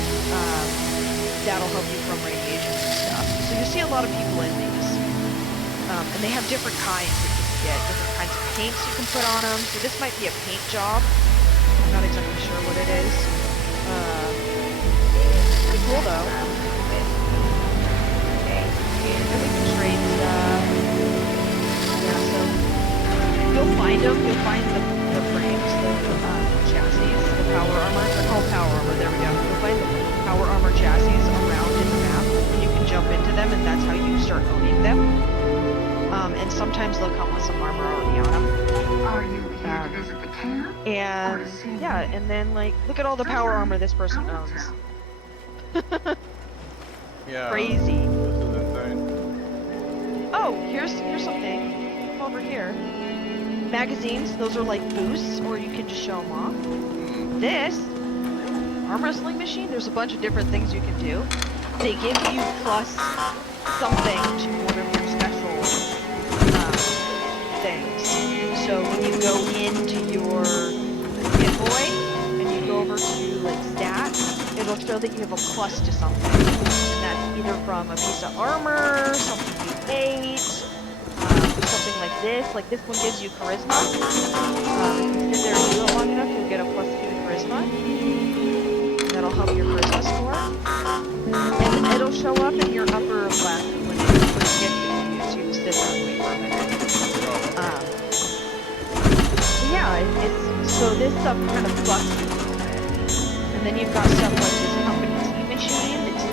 that'll help you from radiation and stuff. So you see a lot of people in these. And they have different kinds that you can get, different kinds of paints you can put on them. So this might be a paint job. I'm not exactly sure what it is. Pretty cool though. Everything trade stuff. Yeah, so you'll find them. You'll find the frames, the chassis, the power armor. They're called power armor. There we go. You'll find the power armor chassis around in the map, and you can jump into them, and that's how you start owning them. And sometimes they'll come with some armor already on them. Are you here to visit the camp? And yeah, and then like, look at all the power armor this person owns. Yeah. Crazy. This is insane. Oh, here's something. Come over here. Magazines, those are like boosts, or you can just show them off. This arm wrestling machine, there's a bunch of different things you can do. They give you plus something to one of your special things. So when you go into your Hit Boy and you go over to like stats, it'll show that you have a plus to something. And that's either from a piece of armor, something you ate, something like this. Like this one gives you charisma. If you sit there and do it long enough, you'll get a +2 to charisma. That'll help your charisma score. And it'll show up in your upper left when you first get to you, so you just sit there and wait for a minute. Yeah, it's so this stuff kind of fluctuates. And then you've got stuff like this company T machine, the T,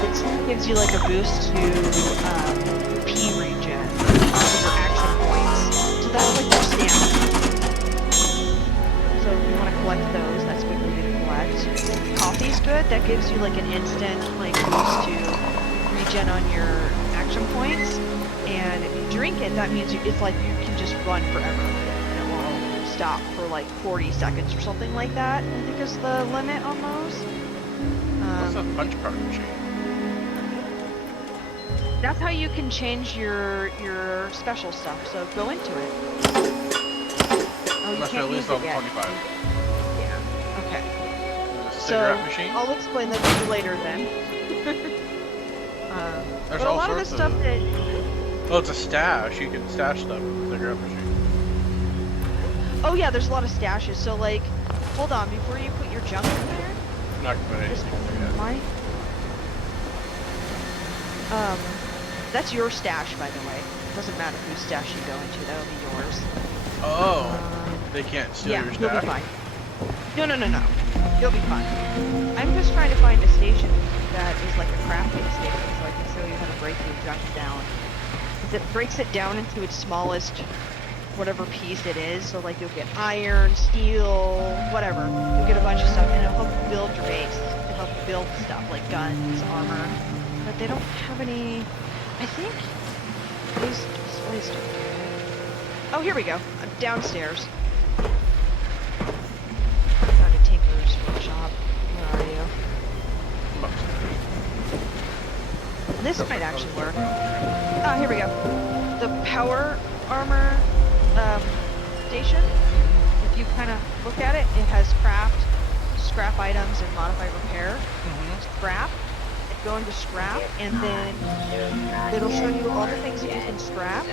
it gives you like a boost to P regen, your action points. So that's like your stamina. So if you want to collect those, that's good for you to collect. Coffee's good, that gives you like an instant like boost to regen on your action points. And if you drink it, that means it's like you can just run forever. And it won't stop for like 40 seconds or something like that, I think is the limit on those. What's a punch card machine? That's how you can change your special stuff, so go into it. Oh, you Must be can't at least use it level yet. 25. Yeah, okay. Is this a So, cigarette machine? I'll explain that to you later then. There's But a all lot of the sorts stuff that... Oh, it's a stash. You can stash stuff with the cigarette machine. Oh yeah, there's a lot of stashes, so like, hold on, before you put your junk in there, I'm not gonna put anything in there yet. mine. That's your stash, by the way. It doesn't matter whose stash you go into, that'll be yours. Oh, they can't steal Yeah, your you'll stash? be fine. No. You'll be fine. I'm just trying to find a station that is like a crafting station, so I can show you how to break your junk down. 'Cause it breaks it down into its smallest, whatever piece it is. So like you'll get iron, steel, whatever. You'll get a bunch of stuff, and it'll help you build your base. It'll help you build stuff like guns, armor. But they don't have any. I think these displays do. Oh, here we go. I'm downstairs. Found a tinker's workshop. Where are you? This might actually work. Ah, here we go. The power armor station. If you kind of look at it, it has craft, scrap items, and modify repair. Scrap. Go into scrap, and then it'll show you all the things that you can scrap.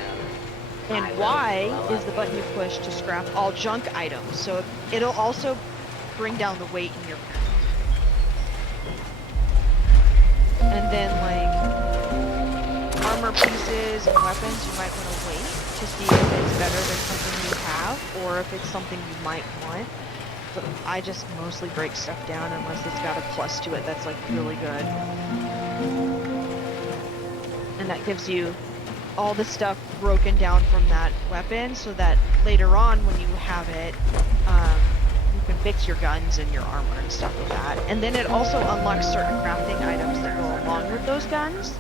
And Y is the button you push to scrap all junk items. So it'll also bring down the weight in your pack. And then like armor pieces and weapons, you might want to wait to see if it's better than something you have, or if it's something you might want. But I just mostly break stuff down unless it's got a plus to it that's like really good. And that gives you all the stuff broken down from that weapon, so that later on when you have it, you can fix your guns and your armor and stuff with that. And then it also unlocks certain crafting items that go along with those guns.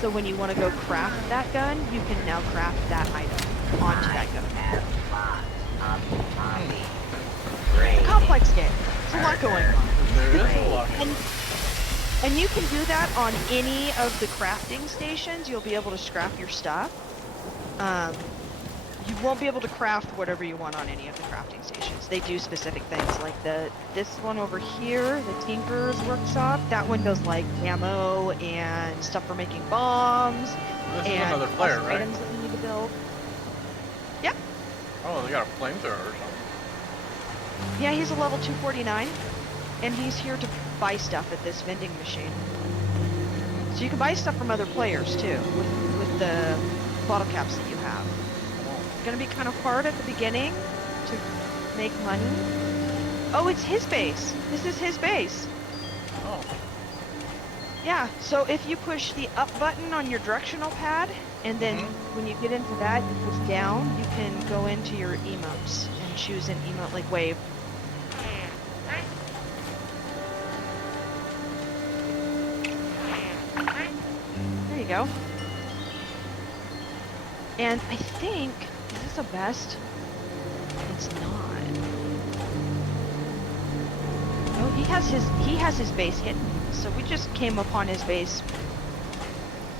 So when you want to go craft that gun, you can now craft that item onto that gun. It's a complex game. There's a lot going on. There is a lot. And you can do that on any of the crafting stations. You'll be able to scrap your stuff. You won't be able to craft whatever you want on any of the crafting stations. They do specific things, like this one over here, the Tinker's Workshop. That one does like ammo and stuff for making bombs. This is and another player, custom right? items that you need to build. Yep. Oh, they got a flamethrower or something. Yeah, he's a level 249, and he's here to buy stuff at this vending machine. So you can buy stuff from other players too, with the bottle caps that you have. It's gonna be kind of hard at the beginning to make money. Oh, it's his base. This is his base. Oh. Yeah, so if you push the up button on your directional pad, and then when you get into that, you push down, you can go into your emotes and choose an emote like wave. There you go. And I think, is this a best? It's not. Oh, he has his base hidden. So we just came upon his base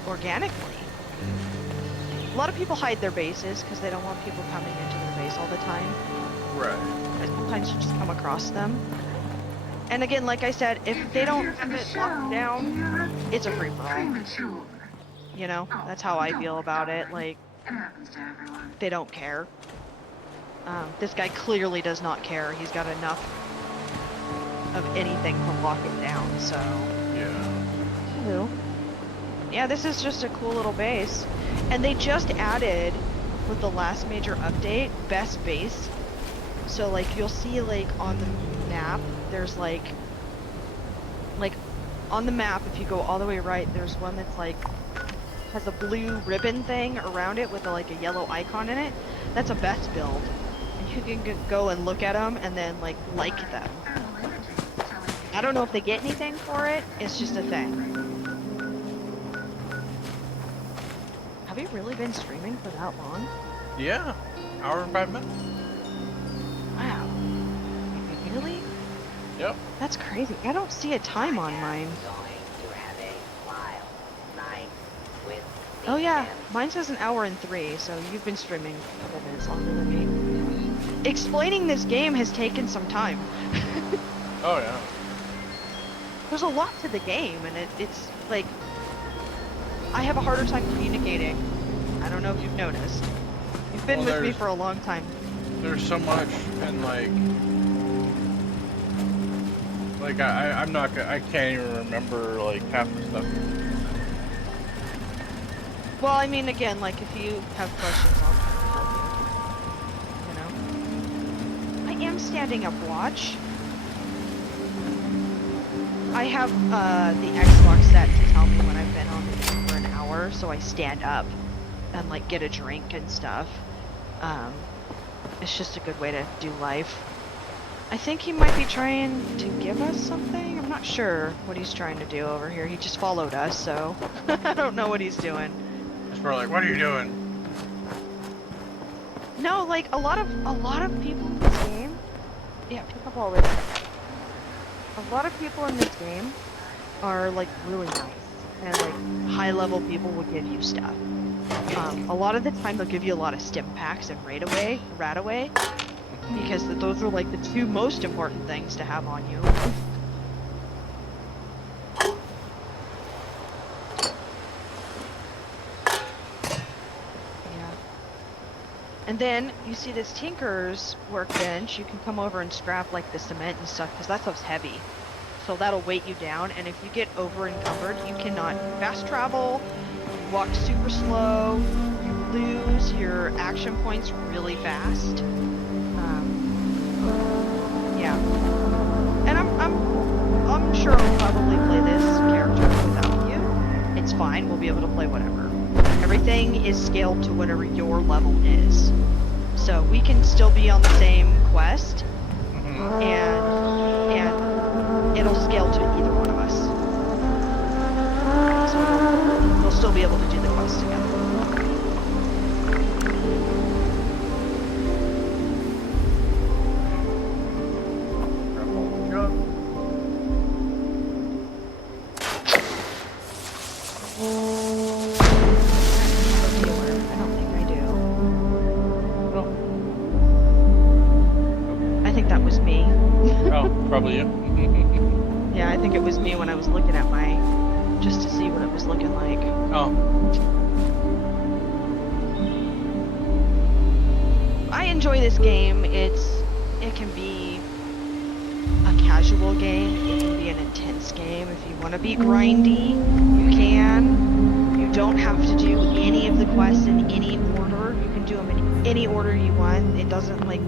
organically. A lot of people hide their bases because they don't want people coming into their base all the time. Right. But sometimes you just come across them. And again, like I said, if they don't have it locked down, it's a free-for-all. You know, that's how I feel about it. Like, It happens to everyone. they don't care. This guy clearly does not care. He's got enough of anything to lock it down, so... Yeah. Yeah, this is just a cool little base. And they just added, with the last major update, best base. So, like, you'll see, like, on the map, there's, like, on the map, if you go all the way right, there's one that's, like, has a blue ribbon thing around it with, like, a yellow icon in it. That's a best build. And you can go and look at them and then, like them. I don't know if they get anything for it, it's just a thing. Have you really been streaming for that long? Yeah. Hour and 5 minutes. Wow. Really? Yep. That's crazy. I don't see a time on mine. Oh yeah, mine says an hour and 3, so you've been streaming a couple minutes longer than me. Explaining this game has taken some time. Oh yeah. There's a lot to the game, and it's like... I have a harder time communicating. I don't know if you've noticed. You've been with me for a long time. There's so much, and I'm not gonna, I can't even remember like half the stuff. Well, I mean, again, like if you have questions, I'll help you. You know? I am standing up watch. I have the Xbox set to tell me when I've been on the game for an hour, so I stand up and like get a drink and stuff. It's just a good way to do life. I think he might be trying to give us something. I'm not sure what he's trying to do over here. He just followed us, so I don't know what he's doing. It's more like, what are you doing? No, like a lot of people in this game. Yeah, pick up already. A lot of people in this game are like really nice, and like high level people will give you stuff. A lot of the time they'll give you a lot of stim packs and rat away, because those are like the two most important things to have on you. Yeah. And then you see this Tinker's workbench. You can come over and scrap like the cement and stuff, because that stuff's heavy. So that'll weight you down, and if you get over encumbered, you cannot fast travel, walk super slow, you lose your action points really fast. Yeah. And I'm sure I'll probably play this character without you. It's fine, we'll be able to play whatever. Everything is scaled to whatever your level is. So we can still be on the same quest, and it'll scale to either one of us. So we'll still be able to do the quest together. I don't think I do. I think that was me. Oh, probably you. Yeah, I think it was me when I was looking at just to see what it was looking like. Oh. I enjoy this game. It can be a casual game. It can be an intense game. If you want to be grindy, you can. You don't have to do any of the quests in any order. You can do them in any order you want. It doesn't like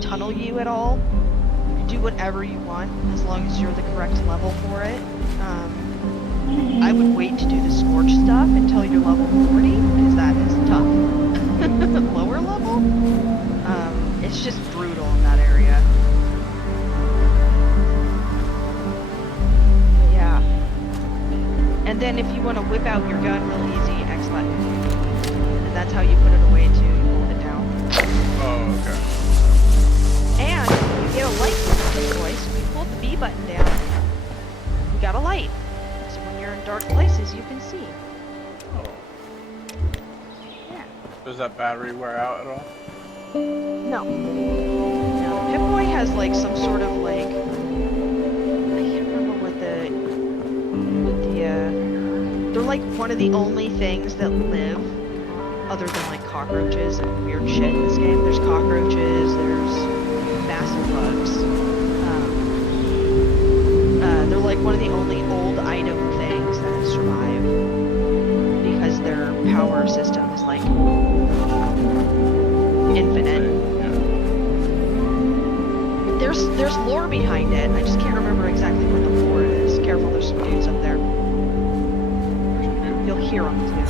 tunnel you at all. Do whatever you want as long as you're the correct level for it. I would wait to do the Scorch stuff until you're level 40, because that is tough. Lower level? It's just brutal in that area. But yeah. And then if you want to whip out your gun real easy, X button. And that's how you put it away too, you hold it down. Oh, okay. And you get a light with this voice. When you hold the B button down, you got a light. So when you're in dark places, you can see. Oh. Yeah. Does that battery wear out at all? No. No. Pip-Boy has like some sort of like... I can't remember what the like one of the only things that live, other than like cockroaches and weird shit in this game. There's cockroaches, there's massive bugs. They're like one of the only old item things that survive because their power system is like infinite. There's lore behind it. I just can't remember exactly what the lore is. Careful, there's some dudes up there. You'll hear them too.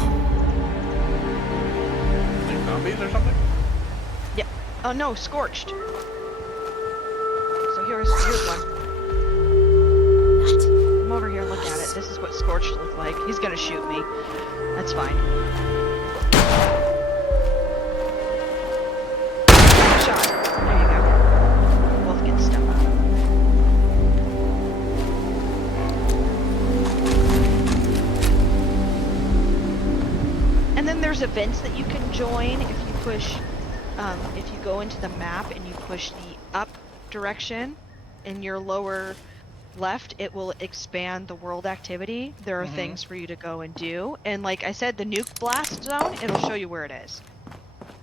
Like zombies or something? Yeah. Oh no, scorched. So here's one. Come over here, look at it. This is what scorched looked like. He's gonna shoot me. That's fine. Shot. There you go. Both get stuck. And then there's events that you can join if you push, if you go into the map and you push the up direction in your lower left, it will expand the world activity. There are things for you to go and do. And like I said, the nuke blast zone, it'll show you where it is.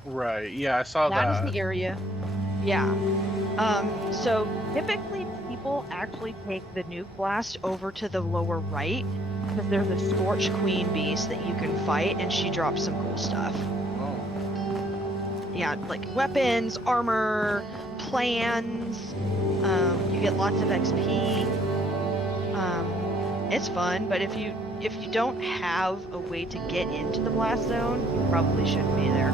Right, yeah, I saw that. That is the area. Yeah. So typically people actually take the nuke blast over to the lower right because there's a Scorch Queen beast that you can fight and she drops some cool stuff. Oh. Yeah, like weapons, armor, plans, you get lots of XP. It's fun, but if you don't have a way to get into the blast zone, you probably shouldn't be there.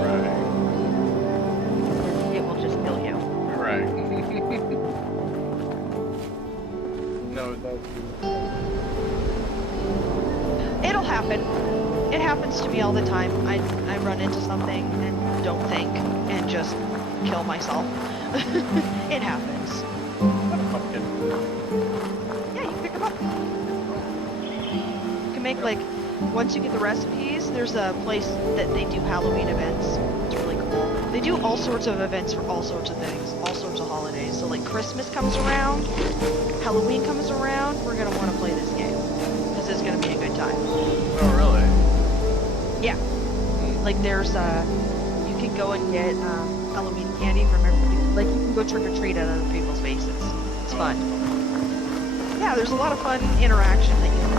Right. It will just kill you. Right. No, It'll happen. It happens to me all the time. I run into something and don't think and just kill myself. It happens. pumpkin. Yeah, you pick them up. You can make like, once you get the recipes, there's a place that they do Halloween events. It's really cool. They do all sorts of events for all sorts of things, all sorts of holidays. So like Christmas comes around, Halloween comes around, we're gonna want to play this game because it's gonna be a good time. Oh, really? Yeah. Like there's you can go and get Halloween candy. Remember, like you can go trick or treat at other people's faces. It's fun. Yeah, there's a lot of fun interaction that you can do.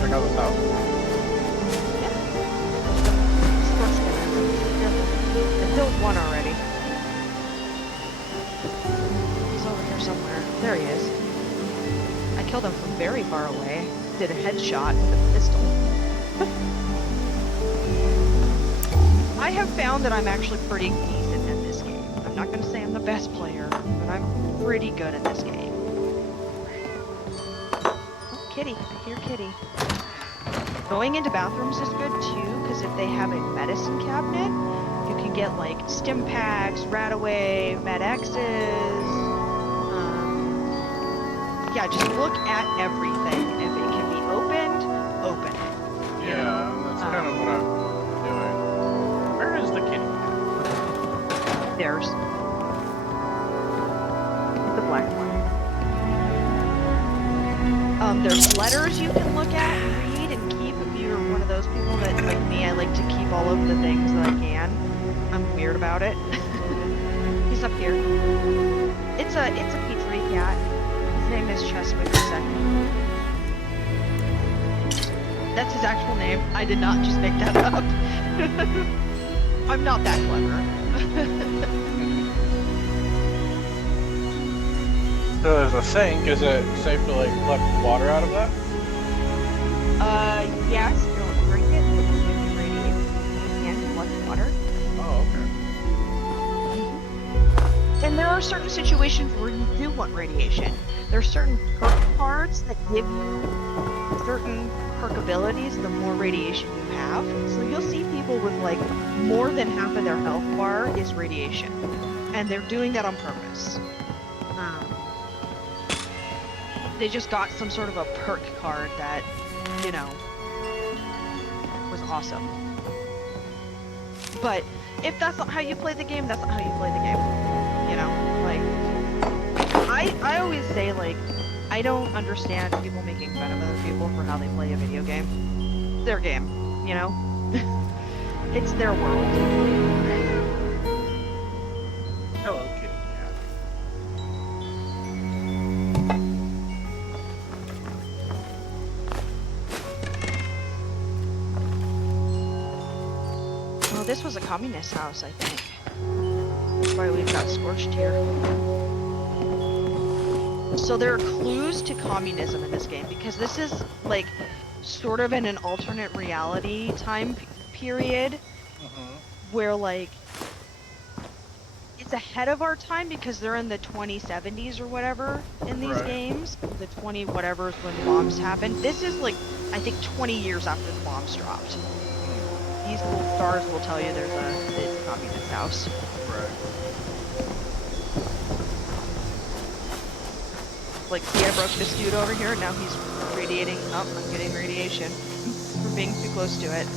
Check out this house. Yeah. I killed one already. He's over here somewhere. There he is. I killed him from very far away. Did a headshot with a pistol. I have found that I'm actually pretty decent at this game. I'm not going to say I'm the best player, but I'm pretty good at this game. Oh, kitty. I hear kitty. Going into bathrooms is good too, because if they have a medicine cabinet, you can get like stim packs, Radaway, Med-X's. Yeah, just look at everything. If it can be opened, open it. Yeah, that's kind of what I'm doing. Where is the kitty? There's the black one. There's letters you can look at and read and keep if you're one of those people that, like me, I like to keep all of the things that I can. I'm weird about it. He's up here. It's a Petri cat. His name is Cheswick II. That's his actual name. I did not just make that up. I'm not that clever. So there's a sink. Is it safe to like collect water out of that? Yes. Don't drink it. It's radiated. You can collect water. Oh, okay. And there are certain situations where you do want radiation. There are certain perk cards that give you certain perk abilities the more radiation you have. So you'll see people with like more than half of their health bar is radiation. And they're doing that on purpose. They just got some sort of a perk card that, you know, was awesome. But if that's not how you play the game, that's not how you play the game. You know, like, I always say, like, I don't understand people making fun of other people for how they play a video game. It's their game, you know? It's their world. Hello, kitty cat. Well, this was a communist house, I think. That's why we've got scorched here. So there are clues to communism in this game, because this is, like, sort of in an alternate reality time period, where, like, it's ahead of our time because they're in the 2070s or whatever in these games. The 20 whatever's when bombs happen. This is, like, I think 20 years after the bombs dropped. These little stars will tell you there's a communist house. Right. Like, see, I broke this dude over here, and now he's radiating. Oh, I'm getting radiation for being too close to it.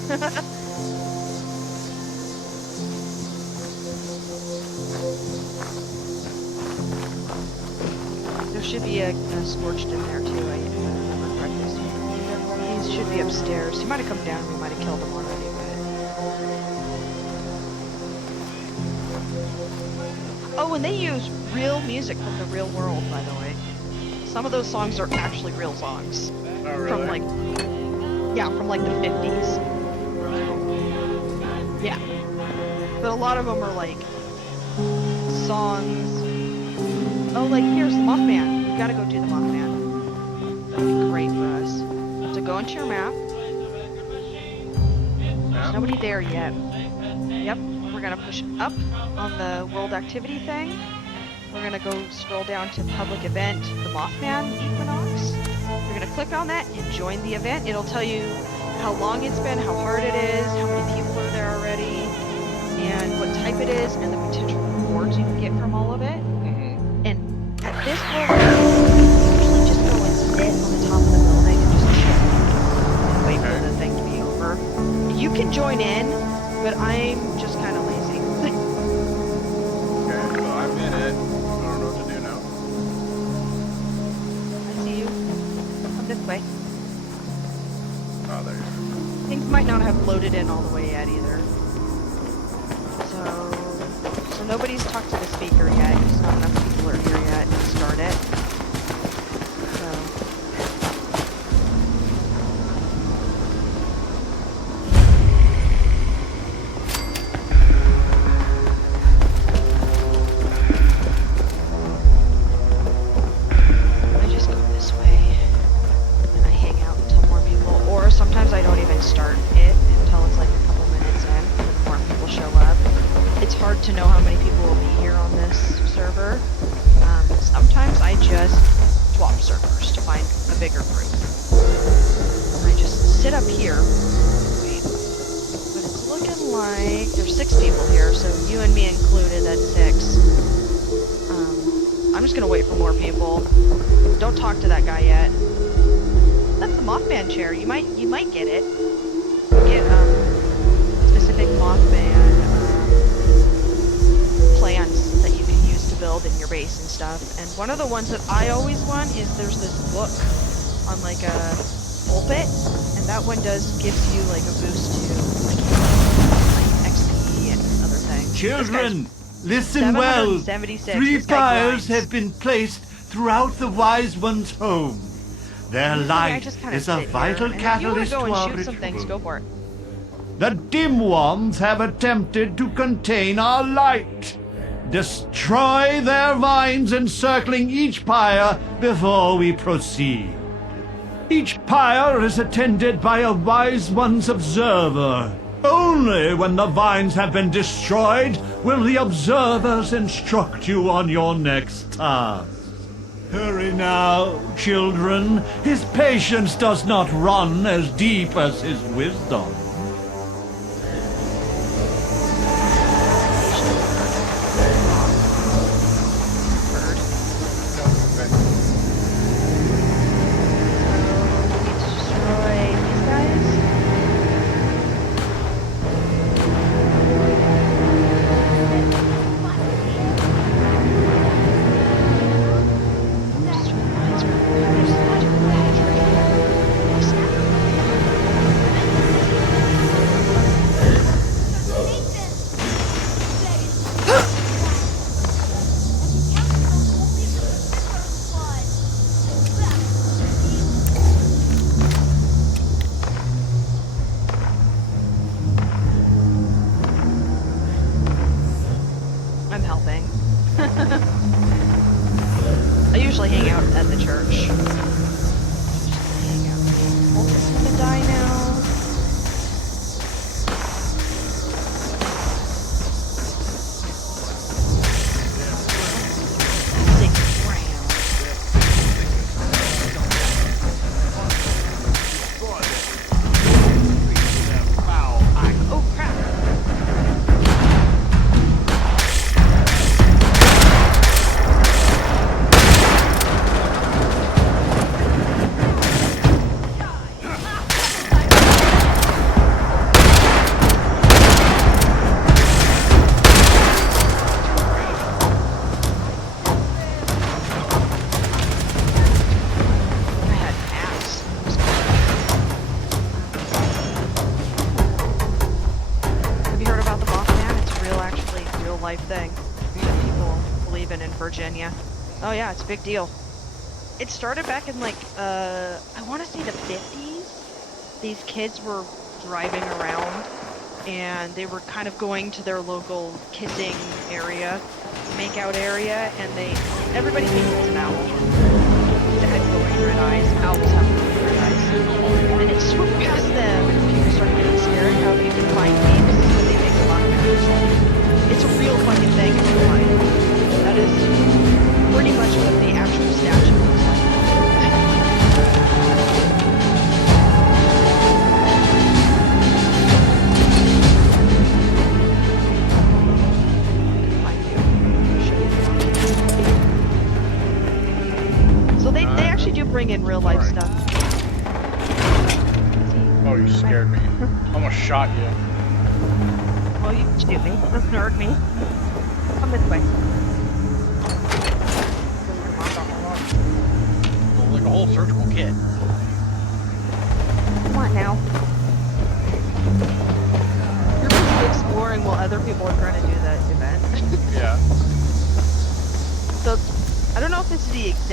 There should be a scorched in there, too. I remember correctly. He should be upstairs. He might have come down. We might have killed him already, but... Oh, and they use real music from the real world, by the way. Some of those songs are actually real songs. Oh, really? From like, yeah, from like the 50s. Yeah. But a lot of them are like songs. Oh, like here's the Mothman. We gotta go do the Mothman. That'd be great for us. So go into your map. There's nobody there yet. Yep. We're gonna push up on the world activity thing. We're gonna go scroll down to public event, the Mothman Equinox. We're gonna click on that and join the event. It'll tell you how long it's been, how hard it is, how many people are there already, and what type it is, and the potential rewards you can get from all of it. And at this point, usually just go and sit on the top of the building and just chill and wait for the thing to be over. You can join in, but I'm just kind of lazy. Okay, well, I'm in it. I don't know what to do now. I see you. Come this way. Oh, there you go. Things might not have loaded in all the way yet either. So nobody's talked to the speaker yet, because not enough people are here yet to start it. I just go this way, and I hang out until more people, or sometimes I don't even start it until it's like a couple minutes in, when more people show up. It's hard to know how many people will be here on this server. Sometimes I just swap servers to find a bigger group. I just sit up here, wait, but it's looking like there's 6 people here, so you and me included, that's 6. I'm just gonna wait for more people. Don't talk to that guy yet. That's the Mothman chair. You might get it. Get specific Mothman plants that you can use to build in your base and stuff. And one of the ones that I always want is there's this book on like a pulpit, and that one gives you like a boost to like XP and other things. Children, listen well. 3 fires have been placed throughout the Wise One's home. Their light is a vital catalyst to our ritual. Go for it. The dim ones have attempted to contain our light. Destroy their vines encircling each pyre before we proceed. Each pyre is attended by a Wise One's observer. Only when the vines have been destroyed will the observers instruct you on your next task. Hurry now, children. His patience does not run as deep as his wisdom. I'm helping. I usually hang out at the church. Hang out. Wolf is gonna die now. Virginia. Oh yeah, it's a big deal. It started back in like, I want to say the 50s. These kids were driving around and they were kind of going to their local kissing area, makeout area, and everybody thinks it's an owl. They had glowing red eyes. Owls have glowing red eyes. And it swooped past them and people started getting scared how you can find thieves when they make a lot of noise. It's a real fucking thing in real life. That is pretty much what the actual statue looks like. So they actually do bring in real life stuff. Oh, you scared me. Almost shot you. Oh, you can shoot me. It doesn't hurt me. Come this way. Like a whole surgical kit. Come on now. You're busy exploring while other people are trying to do the event. Yeah. So, I don't know if this is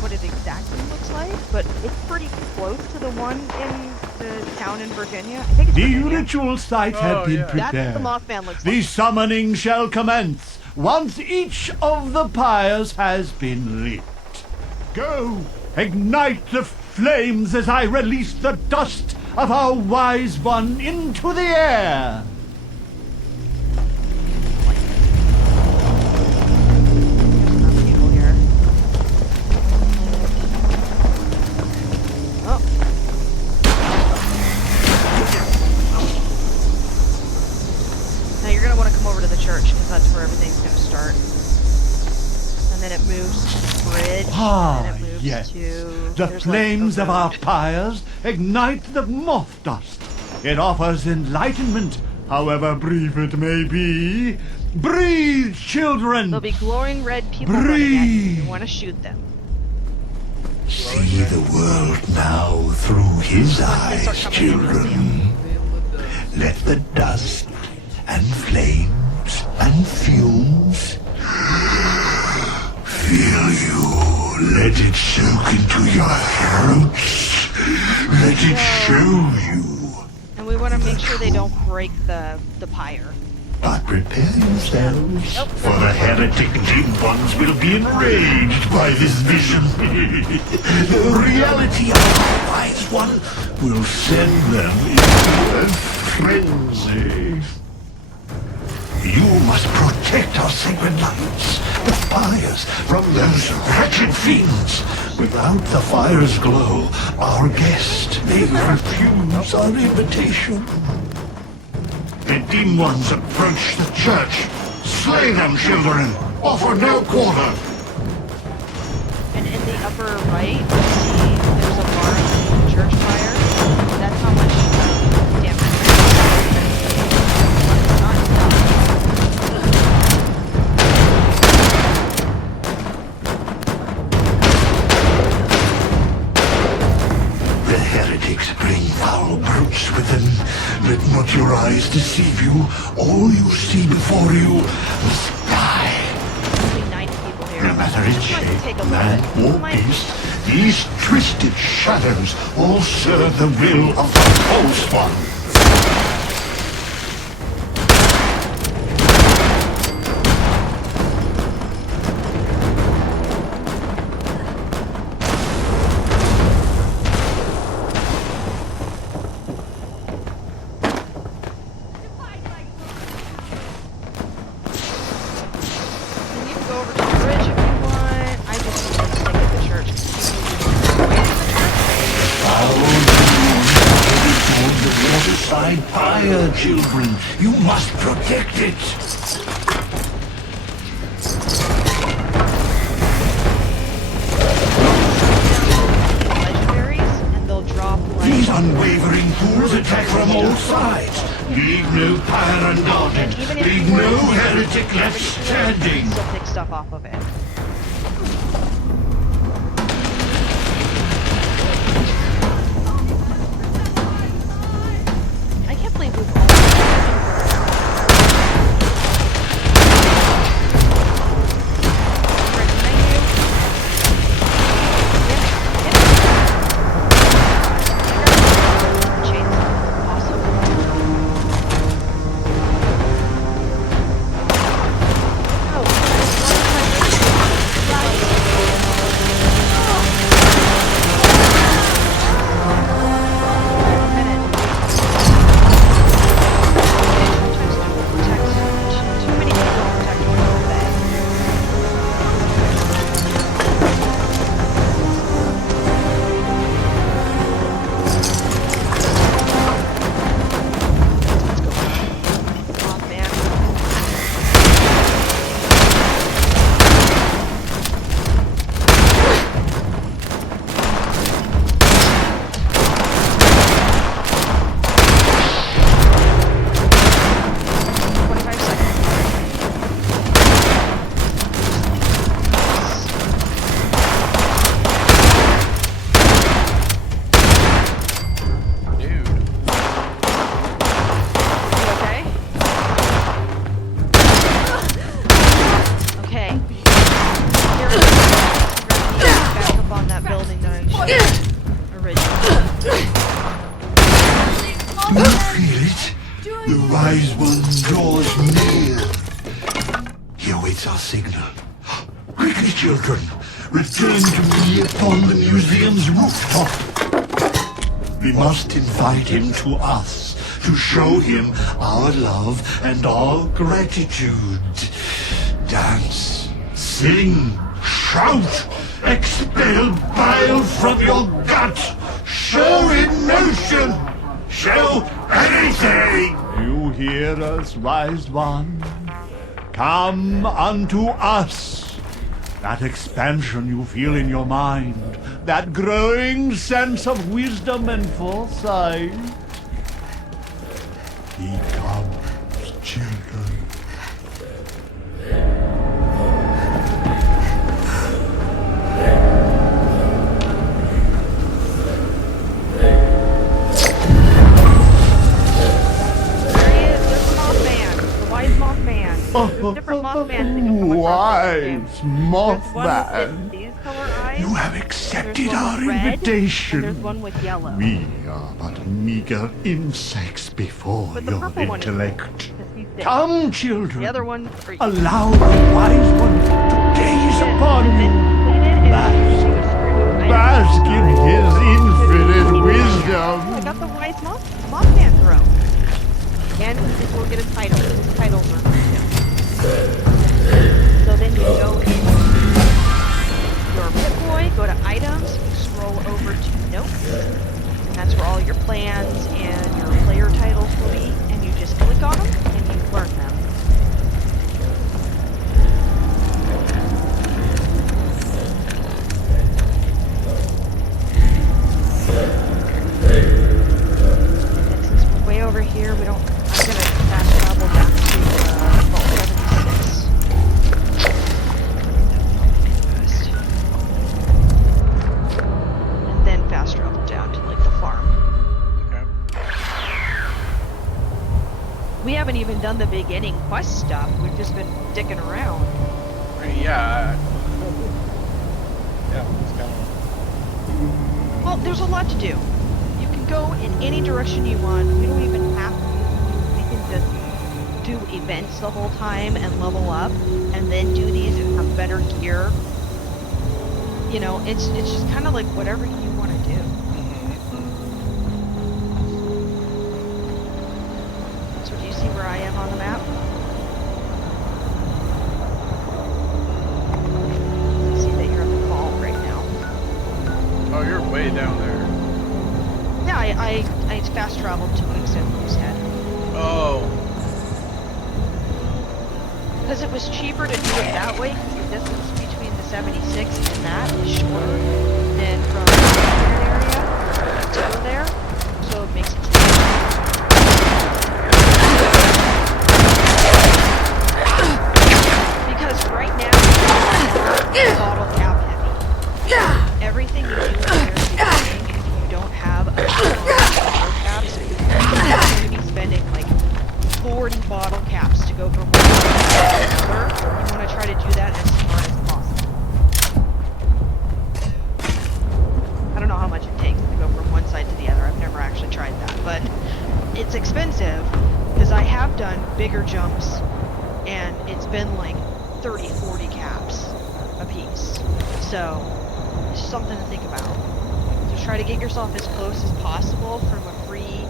what it exactly looks like, but it's pretty close to the one in the town in Virginia. I think it's The Virginia. ritual sites have been prepared. That's what the Mothman looks The like. summoning shall commence once each of the pyres has been lit. Go! Ignite the flames as I release the dust of our wise one into the air! There's enough people here. Oh. Now you're gonna want to come over to the church, because that's where everything's gonna start. And then it moves to the bridge, and then it moves yes. to... The there's flames like of our pyres ignite the moth dust. It offers enlightenment, however brief it may be. Breathe, children! There'll be glowing red people running at you. You want to shoot them. See the world now through his eyes, children. Let the dust and flames and fumes fill you. Let it soak into your throats. Let it show you. And we want to make sure they don't break the pyre. But prepare yourselves, for the heretic dim ones will be enraged by this vision. The reality of our wise one will send them into a frenzy. You must protect our sacred lights, the fires, from those wretched fiends. Without the fire's glow, our guest may refuse our invitation. The dim ones approach the church. Slay them, children. Offer no quarter. And in the upper right, you see there's a large church fire. That's how much damage. The heretics bring foul brutes with them. Let not your eyes deceive you. All you see before you must die. No matter its shape, man or beast, these twisted shadows all serve the will of the false one. over to the bridge if you want. I just need to stick at the church. Toward the waterside pyre, children. You must protect it. These unwavering fools attack from all sides. Leave no pyre unguarded. Leave no heretic left standing. Still pick stuff off of it. I can't believe we've all. Return to me upon the museum's rooftop. We must invite him to us, to show him our love and our gratitude. Dance, sing, shout, expel bile from your gut, show emotion, show anything. You hear us, wise one? Come unto us. That expansion you feel in your mind, that growing sense of wisdom and foresight. He comes, children. There he is, there's the Mothman, the wise Mothman. There's different Mothmans that can come across this game. Mothman. These color eyes. You have accepted our invitation. There's one with yellow. We are but meager insects before But the your purple one is intellect. he's dead. Come, children. The other one. Allow the wise one to gaze upon you. Bask in his infinite wisdom. I got the wise Mothman throne. And we'll get a title. His titles are so then you go in your Pip-Boy, go to items, scroll over to notes, and that's where all your plans and your player titles will be, and you just click on them and you learn them. And since we're way over here, I'm gonna fast travel back to Vault 76. And then fast travel down to like the farm. Okay. We haven't even done the beginning quest stuff. We've just been dicking around. Yeah. Yeah, it's kind of. Well, there's a lot to do. You can go in any direction you want. You don't even have to. You can just do events the whole time and level up, and then do these and have better gear. You know, it's just kind of like whatever you want to do. So do you see where I am on the map? I fast traveled to Winston instead. Oh. Because it was cheaper to do it that way, because the distance between the 76 and that is shorter than from the area to there, so it makes it because right now, it's bottle cap heavy. Everything you do in the very beginning, if you don't have a bottle caps, you're going to be spending like 40 bottle caps to go from one side to the other. You want to try to do that as smart as possible. I don't know how much it takes to go from one side to the other. I've never actually tried that, but it's expensive because I have done bigger jumps and it's been like 30, 40 caps a piece. So it's something to think about. So try to get yourself as close as possible from a free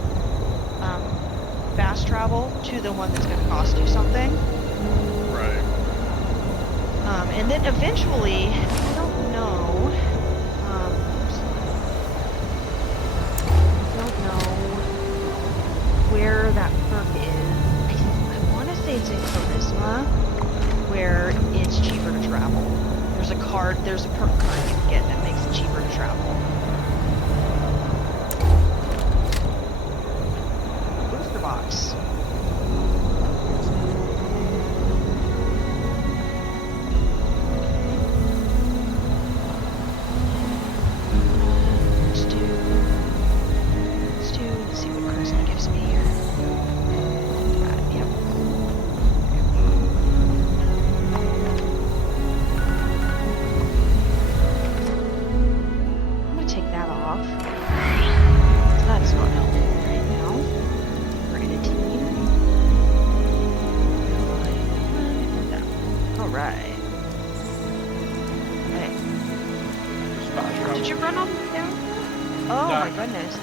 fast travel to the one that's going to cost you something. Right. And then eventually, I don't know. I don't know where that perk is. I want to say it's in Charisma, where it's cheaper to travel. There's a card, there's a perk card you can get that makes it cheaper to travel. Booster box. Let's see what Charisma gives me here. Yep. I'm gonna take that off. That's not helpful right now. We're in a team. Alright. Hey. Did you run all the way down? Oh my goodness.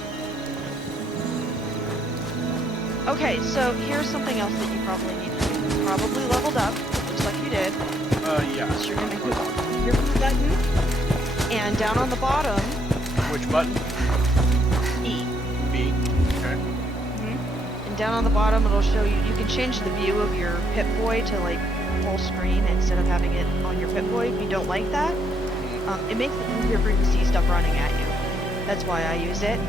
Okay, so here's something else that you probably need to do. You probably leveled up. Looks like you did. Yeah. So you're gonna hit your button, and down on the bottom. Which button? E. B. Okay. And down on the bottom, it'll show you. You can change the view of your Pip-Boy to like full screen instead of having it on your Pip-Boy. If you don't like that, it makes it easier for you to see stuff running at you. That's why I use it.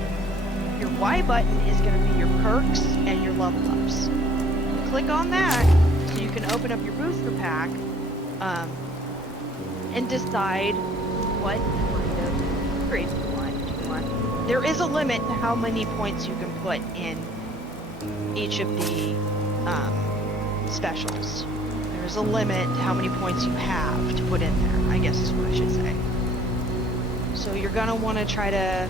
Your Y button is going to be your perks and your level ups. Click on that so you can open up your booster pack and decide what kind of grades you want. There is a limit to how many points you can put in each of the specials. There's a limit to how many points you have to put in there, I guess is what I should say. So you're going to want to try to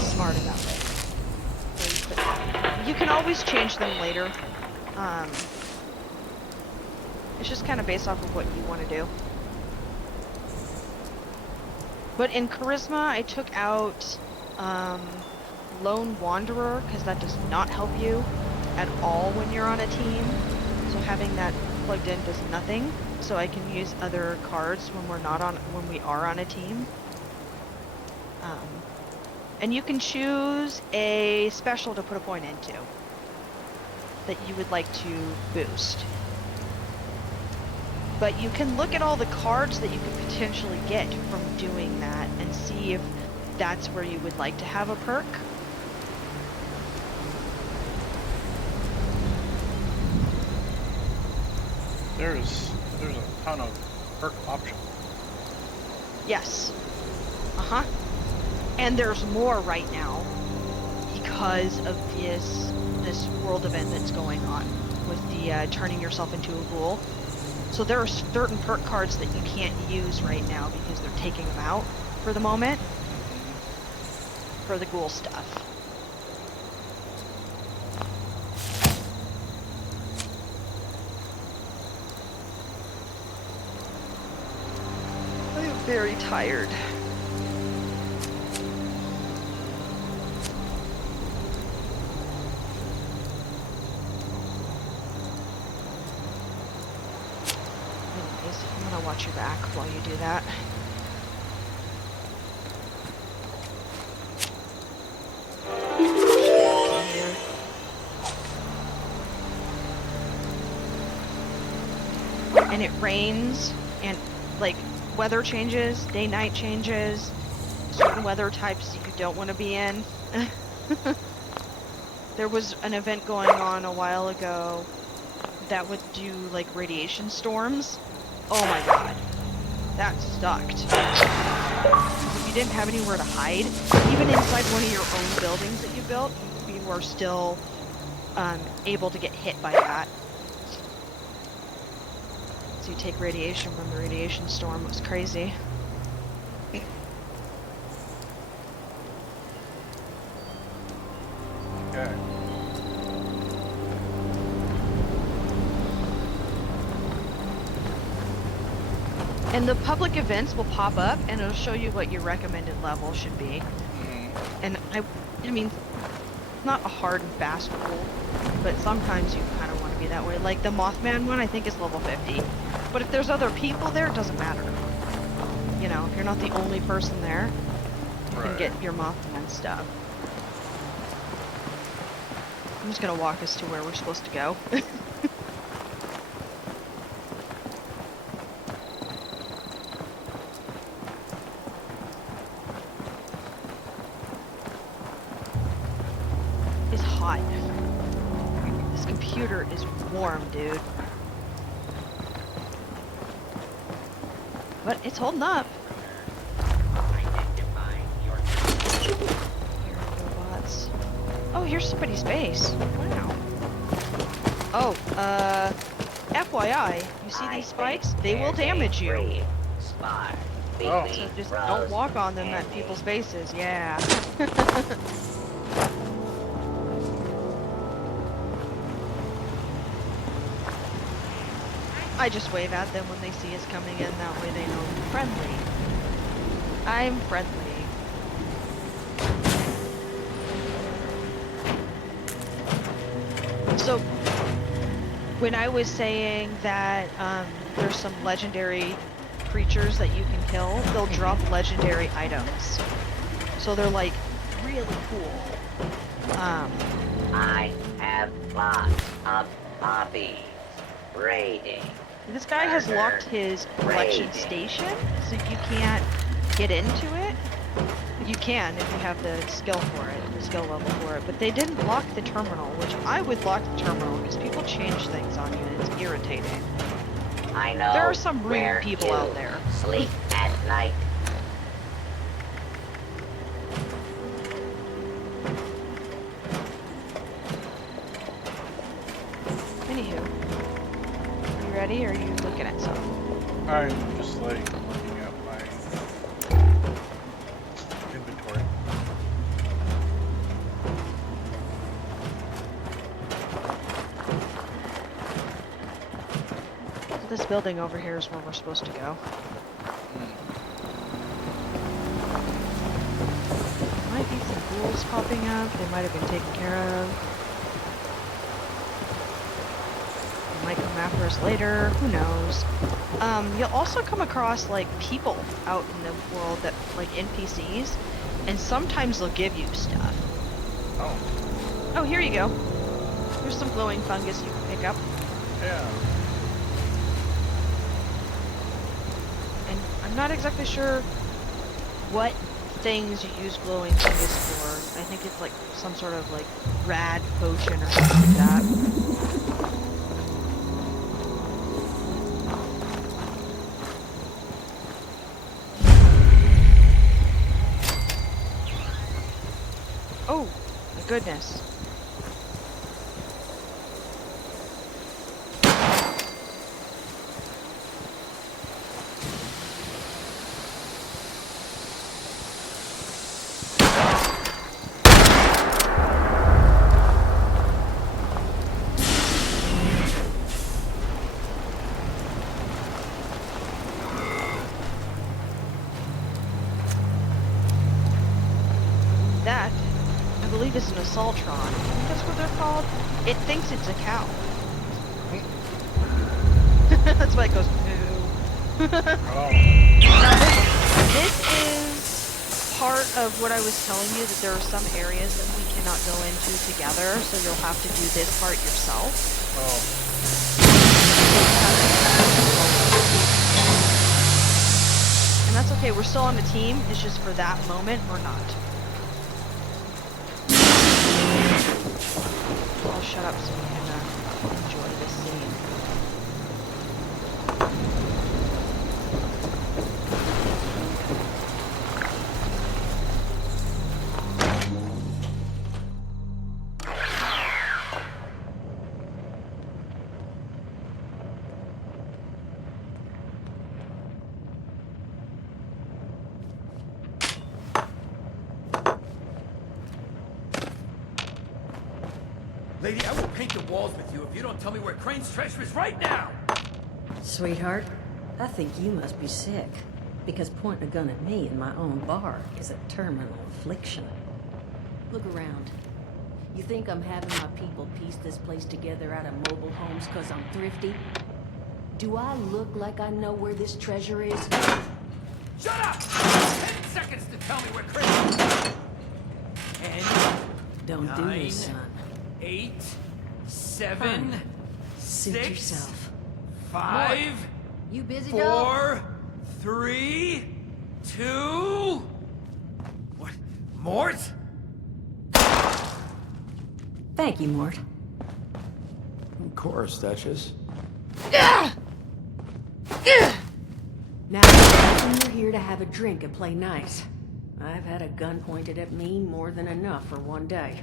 smart about it. You can always change them later. It's just kind of based off of what you want to do. But in Charisma, I took out Lone Wanderer because that does not help you at all when you're on a team. So having that plugged in does nothing. So I can use other cards when we are on a team. And you can choose a special to put a point into that you would like to boost. But you can look at all the cards that you could potentially get from doing that and see if that's where you would like to have a perk. There's a ton of perk options. Yes. Uh-huh. And there's more right now because of this world event that's going on with the turning yourself into a ghoul. So there are certain perk cards that you can't use right now because they're taking them out for the moment for the ghoul stuff. I am very tired. I'm gonna watch your back while you do that. and it rains, and like weather changes, day-night changes, certain weather types that you don't want to be in. There was an event going on a while ago that would do like radiation storms. Oh my god. That sucked. If you didn't have anywhere to hide, even inside one of your own buildings that you built, you were still able to get hit by that. So you take radiation from the radiation storm. It was crazy. Okay. And the public events will pop up and it'll show you what your recommended level should be. And I mean, not a hard and fast rule, but sometimes you kind of want to be that way. Like the Mothman one, I think is level 50. But if there's other people there, it doesn't matter. You know, if you're not the only person there, you can get your Mothman stuff. I'm just gonna walk us to where we're supposed to go. It's hot. This computer is warm, dude. But it's holding up. Robots. Oh, here's somebody's base. Wow. Oh, FYI, you see these spikes? They will damage you. Oh. So just don't walk on them at people's bases. Yeah. I just wave at them when they see us coming in, that way they know I'm friendly. I'm friendly. So, when I was saying that there's some legendary creatures that you can kill, they'll drop legendary items. So they're like really cool. I have lots of hobbies. Raiding. This guy has locked his collection station, so you can't get into it. You can if you have the skill for it, the skill level for it. But they didn't lock the terminal, which I would lock the terminal because people change things on you and it's irritating. I know. There are some rude people out there. Sleep at night. Anywho, are you ready or are you looking at something? I'm just like looking at my inventory. So this building over here is where we're supposed to go. Might be some ghouls popping up. They might have been taken care of. Might come after us later, who knows. You'll also come across like people out in the world that like NPCs, and sometimes they'll give you stuff. Oh, here you go. There's some glowing fungus you can pick up. Yeah. And I'm not exactly sure what things you use glowing fungus for. I think it's like some sort of like rad potion or something like that. Oh, my goodness. That, I believe, is an Assaultron. I think that's what they're called. It thinks it's a cow. That's why it goes moo. This is part of what I was telling you, that there are some areas that we cannot go into together, so you'll have to do this part yourself. Oh. So you have to okay, we're still on the team. It's just for that moment, we're not. I'll shut up so you can enjoy this scene. Lady, I will paint the walls with you if you don't tell me where Crane's treasure is right now! Sweetheart, I think you must be sick. Because pointing a gun at me in my own bar is a terminal affliction. Look around. You think I'm having my people piece this place together out of mobile homes because I'm thrifty? Do I look like I know where this treasure is? Shut up! 10 seconds to tell me where Crane is! 10, Don't do nine, this, son. 8, 7, Suit 6, yourself. 5, You busy, 4, 3, 2... What? Mort? Thank you, Mort. Of course, Duchess. Now, you're here to have a drink and play nice. I've had a gun pointed at me more than enough for one day.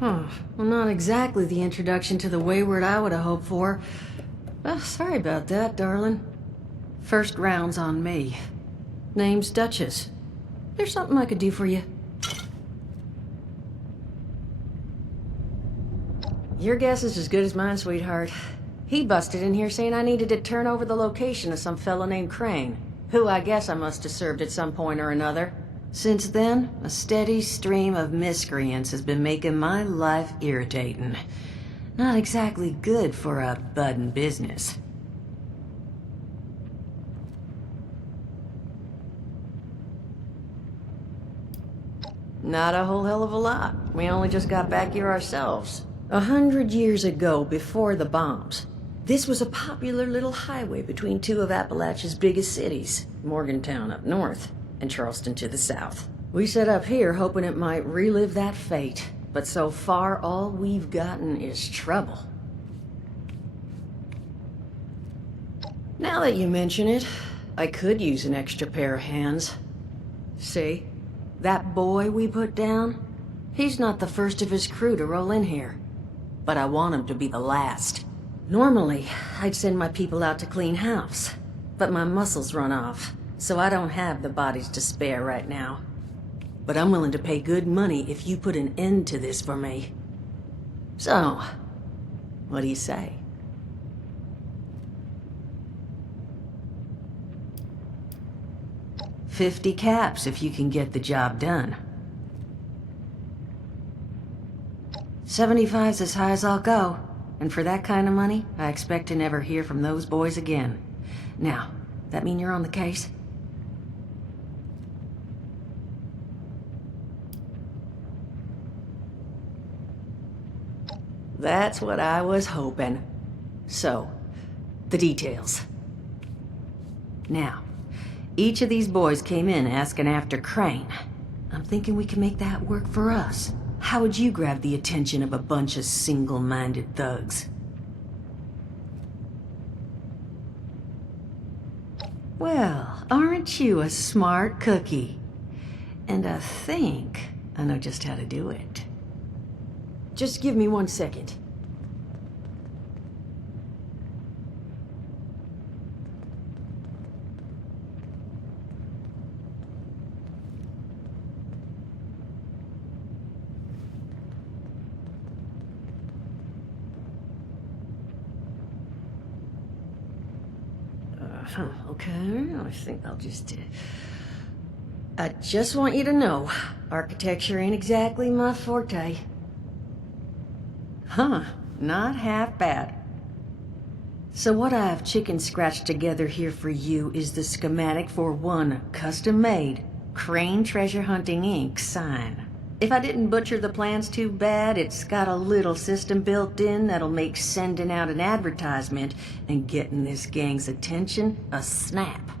Well, not exactly the introduction to the Wayward I would have hoped for. Well, sorry about that, darling. First round's on me. Name's Duchess. There's something I could do for you. Your guess is as good as mine, sweetheart. He busted in here saying I needed to turn over the location of some fellow named Crane, who I guess I must have served at some point or another. Since then, a steady stream of miscreants has been making my life irritating. Not exactly good for a budding business. Not a whole hell of a lot. We only just got back here ourselves. 100 years ago, before the bombs, this was a popular little highway between two of Appalachia's biggest cities, Morgantown up north and Charleston to the south. We set up here hoping it might relive that fate, but so far all we've gotten is trouble. Now that you mention it, I could use an extra pair of hands. See? That boy we put down? He's not the first of his crew to roll in here. But I want him to be the last. Normally, I'd send my people out to clean house. But my muscles run off, so I don't have the bodies to spare right now. But I'm willing to pay good money if you put an end to this for me. So, what do you say? $50 caps if you can get the job done. 75's as high as I'll go. And for that kind of money, I expect to never hear from those boys again. Now, that mean you're on the case? That's what I was hoping. So, the details. Now, each of these boys came in asking after Crane. I'm thinking we can make that work for us. How would you grab the attention of a bunch of single-minded thugs? Well, aren't you a smart cookie? And I think I know just how to do it. Just give me 1 second. Okay, I think I'll just... I just want you to know, architecture ain't exactly my forte. Huh, not half bad. So what I've chicken scratched together here for you is the schematic for one custom-made, Crane Treasure Hunting Inc. sign. If I didn't butcher the plans too bad, it's got a little system built in that'll make sending out an advertisement and getting this gang's attention a snap.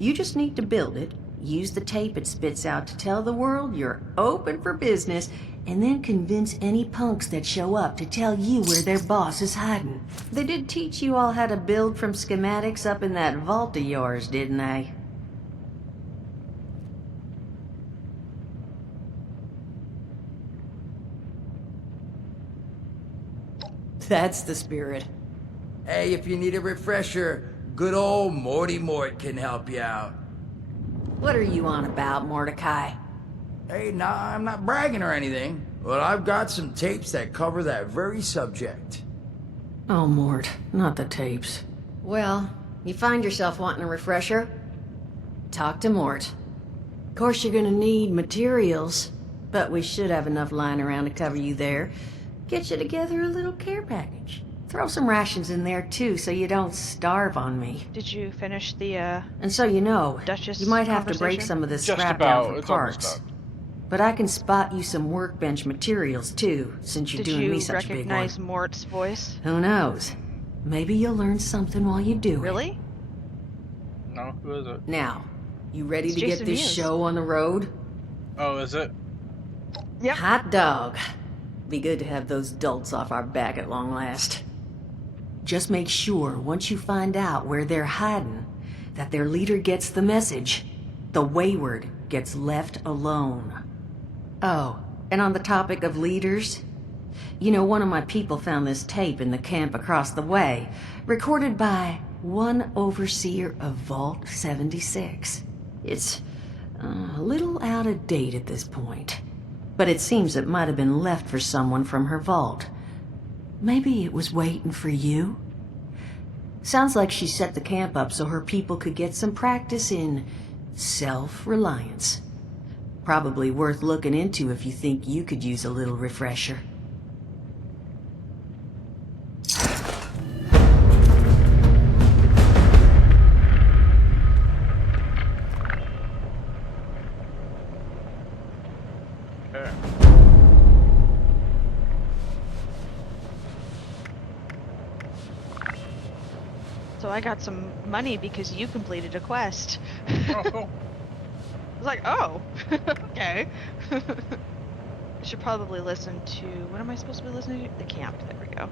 You just need to build it, use the tape it spits out to tell the world you're open for business, and then convince any punks that show up to tell you where their boss is hiding. They did teach you all how to build from schematics up in that vault of yours, didn't they? That's the spirit. Hey, if you need a refresher, good old Morty Mort can help you out. What are you on about, Mordecai? Hey, nah, I'm not bragging or anything, but I've got some tapes that cover that very subject. Oh, Mort, not the tapes. Well, you find yourself wanting a refresher? Talk to Mort. Of course, you're gonna need materials, but we should have enough lying around to cover you there. Get you together a little care package. Throw some rations in there, too, so you don't starve on me. Did you finish the, And so you know, Duchess you might have to break conversation? some of this Just scrap about. down for It's almost parts. done. But I can spot you some workbench materials, too, since you're Did doing me you such a big one. recognize Mort's voice? Who knows? Maybe you'll learn something while you do it. Really? No, who is it? Now, you ready It's to Jason get this Mewes. show on the road? Oh, is it? Yep. Hot dog. Be good to have those dolts off our back at long last. Just make sure, once you find out where they're hiding, that their leader gets the message. The wayward gets left alone. Oh, and on the topic of leaders, you know, one of my people found this tape in the camp across the way, recorded by one overseer of Vault 76. It's a little out of date at this point, but it seems it might have been left for someone from her vault. Maybe it was waiting for you? Sounds like she set the camp up so her people could get some practice in self-reliance. Probably worth looking into if you think you could use a little refresher. Okay. So I got some money because you completed a quest. Oh, cool. I was like, oh, okay. I should probably listen to, what am I supposed to be listening to? The camp, there we go.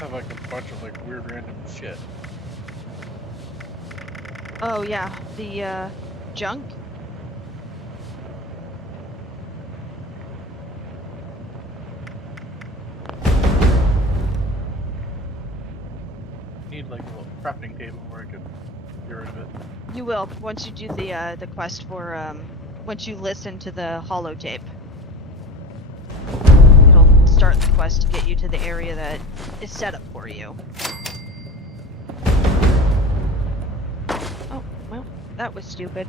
Have like a bunch of like weird random shit. Oh yeah, the junk. Need like a little crafting table where I can get rid of it. You will once you do the quest for once you listen to the holotape. It'll start the quest to get you to the area that is set up for you. Oh well, that was stupid.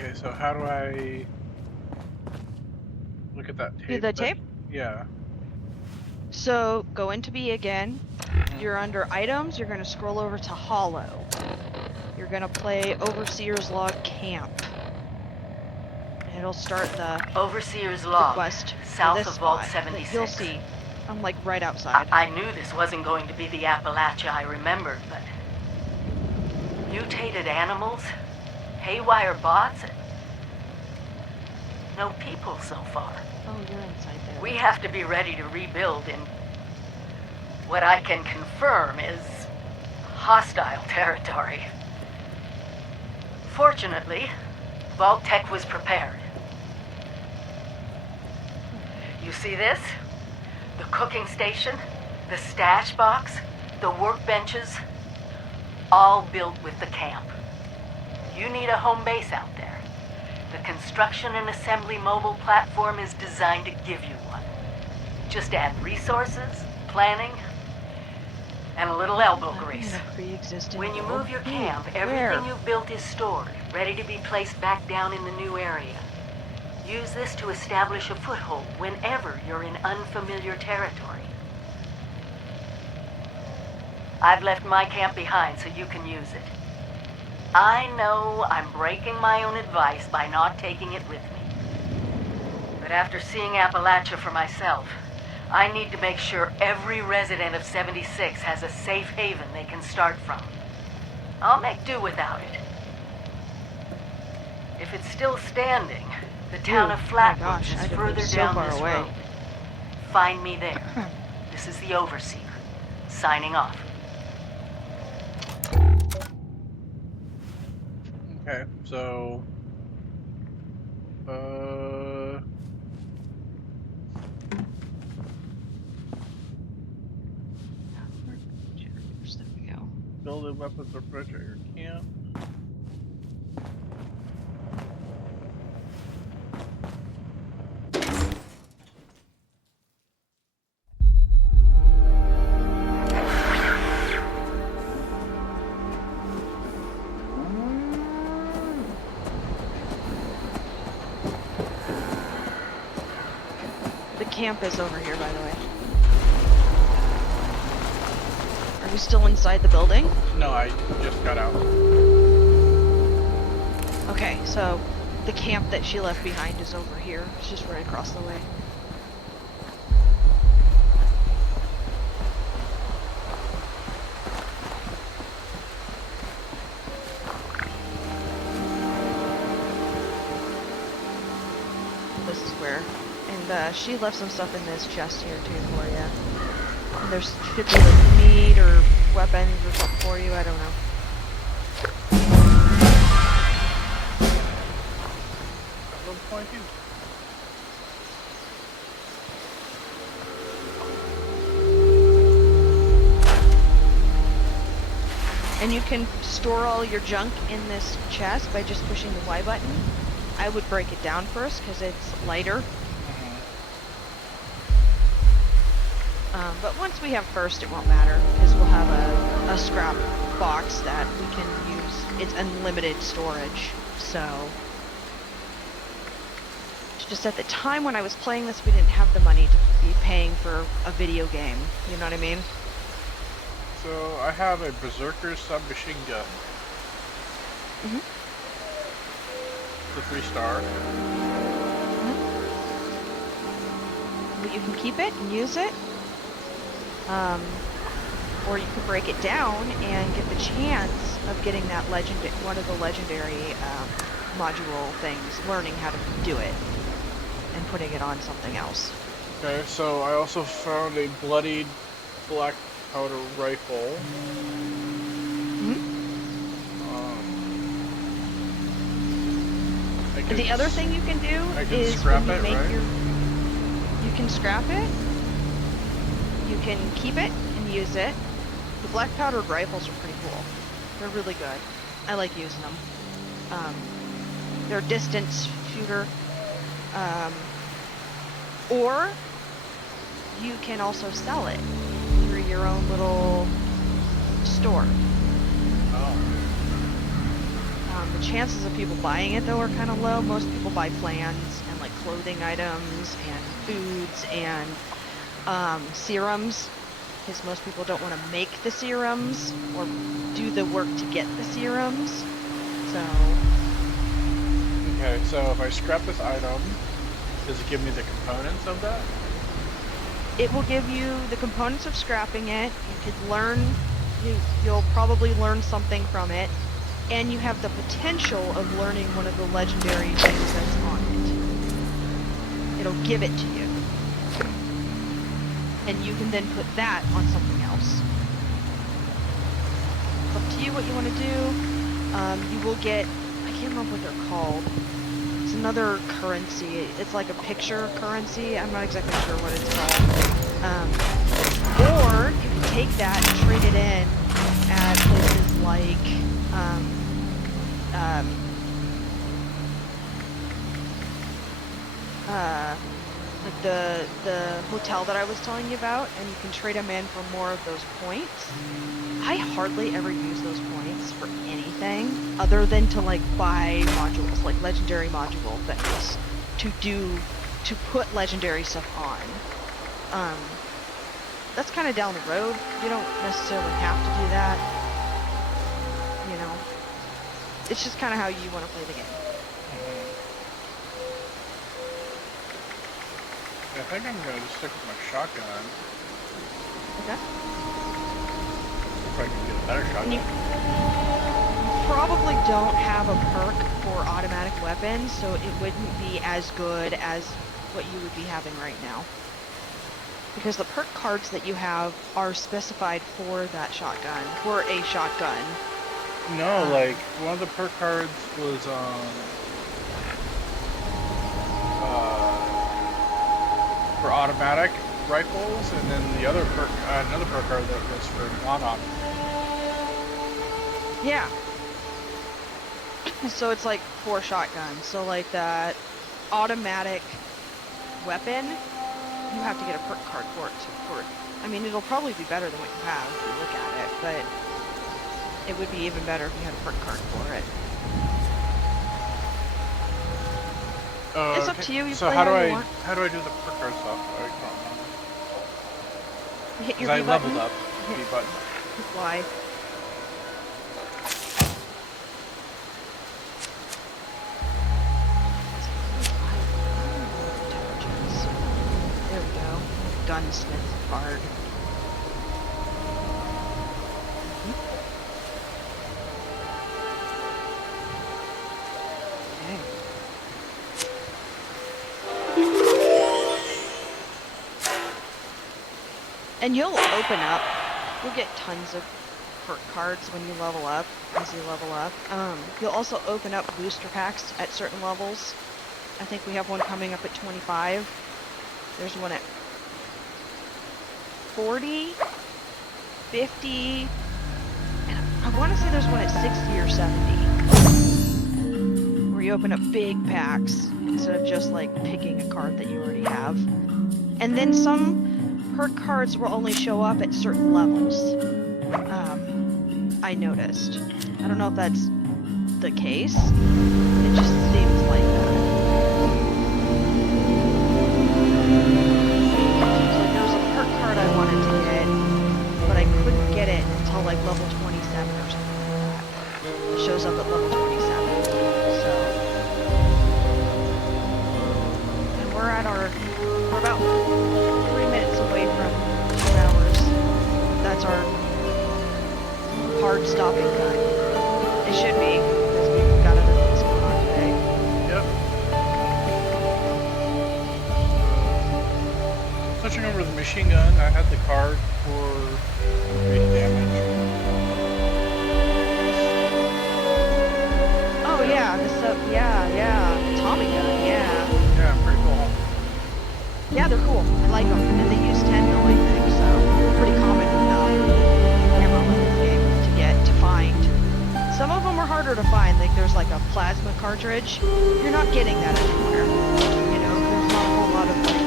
Okay, so how do I look at that tape? Do the tape? Yeah. So go into B again. You're under items. You're going to scroll over to Hollow. You're going to play Overseer's Log Camp. And it'll start the Overseer's Log, quest south for this of Vault spot. 76. You'll see. I'm like right outside. I knew this wasn't going to be the Appalachia I remembered, but Mutated animals, haywire bots, and no people so far. Oh, you're inside there. We have to be ready to rebuild in what I can confirm is hostile territory. Fortunately, Vault-Tec was prepared. You see this? The cooking station, the stash box, the workbenches, all built with the camp. You need a home base out there. The construction and assembly mobile platform is designed to give you one. Just add resources, planning, and a little elbow grease. When you move your camp, everything you've built is stored, ready to be placed back down in the new area. Use this to establish a foothold whenever you're in unfamiliar territory. I've left my camp behind so you can use it. I know I'm breaking my own advice by not taking it with me. But after seeing Appalachia for myself, I need to make sure every resident of 76 has a safe haven they can start from. I'll make do without it. If it's still standing, the town of Flatbush is further down this road. Find me there. This is the Overseer, signing off. Okay, so... Building weapons or furniture at your camp. The camp is over here, by the way. Are you still inside the building? No, I just got out. Okay, so the camp that she left behind is over here. It's just right across the way. This is where. And she left some stuff in this chest here too for you. And there should be like meat or weapons or something for you, I don't know. And you can store all your junk in this chest by just pushing the Y button. I would break it down first because it's lighter. But once we have first, it won't matter because we'll have a scrap box that we can use. It's unlimited storage, so it's just at the time when I was playing this, we didn't have the money to be paying for a video game. You know what I mean? So I have a Berserker submachine gun. Mhm. The 3-star. But you can keep it and use it. Or you can break it down and get the chance of getting that one of the legendary module things, learning how to do it, and putting it on something else. Okay, so I also found a bloodied black powder rifle. The other thing you can do is scrap when you it, make right? you can scrap it, you can keep it and use it. The black powdered rifles are pretty cool. They're really good. I like using them. They're a distance shooter. Or you can also sell it through your own little store. The chances of people buying it though are kind of low. Most people buy plans and like clothing items and foods and serums, because most people don't want to make the serums or do the work to get the serums. So. Okay, so if I scrap this item, does it give me the components of that? It will give you the components of scrapping it. You could learn. You'll probably learn something from it. and you have the potential of learning one of the legendary things that's on it. It'll give it to you. And you can then put that on something else. It's up to you what you want to do. You will get, I can't remember what they're called. It's another currency. It's like a picture currency. I'm not exactly sure what it's called. Or you can take that and trade it in at places like the hotel that I was telling you about, and you can trade them in for more of those points. I hardly ever use those points for anything other than to like buy modules, like legendary module things, to put legendary stuff on. That's kind of down the road. You don't necessarily have to do that. You know, it's just kind of how you want to play the game. I think I'm gonna just stick with my shotgun. Okay. If I can get a better shotgun. You probably don't have a perk for automatic weapons, so it wouldn't be as good as what you would be having right now. Because the perk cards that you have are specified for that shotgun, for a shotgun. No, like one of the perk cards was for automatic rifles, and then the other perk, another perk card that was for non-automatic. Yeah. So it's like 4 shotguns. So like that automatic weapon, you have to get a perk card for it. I mean, it'll probably be better than what you have if you look at it, but it would be even better if you had a perk card for it. It's up to you. So how do I do the perk card stuff? I don't know. You hit your I B button. leveled up. B button. Y. There we go. Gunsmith card. And you'll open up, you'll get tons of perk cards when you level up, as you level up. You'll also open up booster packs at certain levels. I think we have one coming up at 25. There's one at 40, 50, and I want to say there's one at 60 or 70. Where you open up big packs instead of just like picking a card that you already have. And then some perk cards will only show up at certain levels. I noticed. I don't know if that's the case. It just seems like that. So there was a perk card I wanted to get, but I couldn't get it until like level 27 or something like that. It shows up at level 27. So, and we're about 3 minutes away from 2 hours. That's our hard stopping time. It should be, because we've got other things going on today. Yep. Switching over to the machine gun, I had the card for increased damage. Oh yeah, yeah. Tommy gun, yeah. Yeah, pretty cool. Yeah, they're cool. I like them. And they use 10 mil, I think, so pretty common ammo in this game to find. Some of them are harder to find, like there's like a plasma cartridge. You're not getting that anywhere. You know, there's not a whole lot of like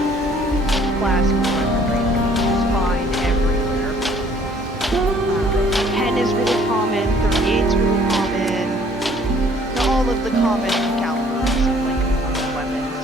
plasma cartridge that you just find everywhere. Pen is really common, 38's really common. All of the common calibers of like weapons.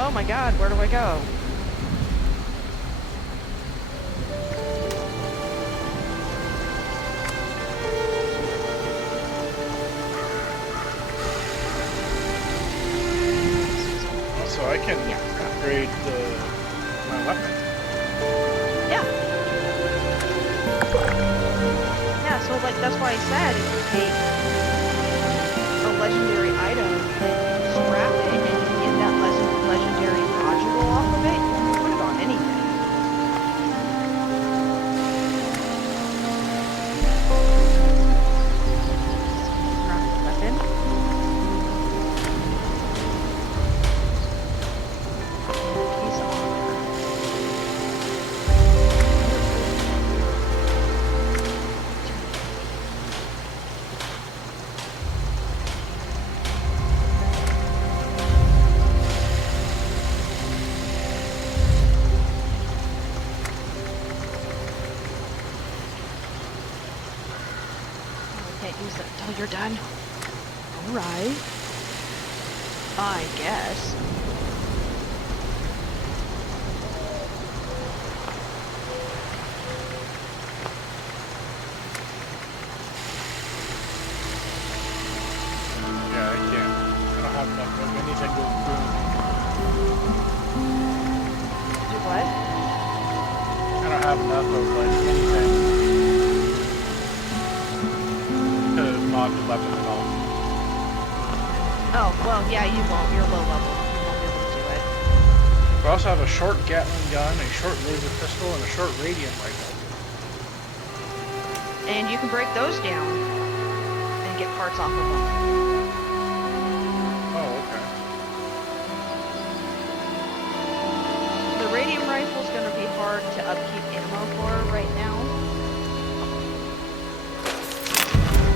Oh my god, where do I go? So I can upgrade my weapon. Yeah. Yeah, so like that's why I said if you take a legendary item, scrap it, and get that legendary module off of it, you can put it on anything. Scrap the weapon. Piece of armor. Can't use it until you're done. Alright. I guess. Yeah, I can't. I don't have enough of anything to boom. Do what? I don't have enough of like anything to mod the weapon at all. Oh, well, yeah, you won't. You're low level. You won't be able to do it. I also have a short Gatling gun, a short laser pistol, and a short radium rifle. And you can break those down and get parts off of them. Oh, okay. The radium rifle is going to be hard to upkeep ammo for right now.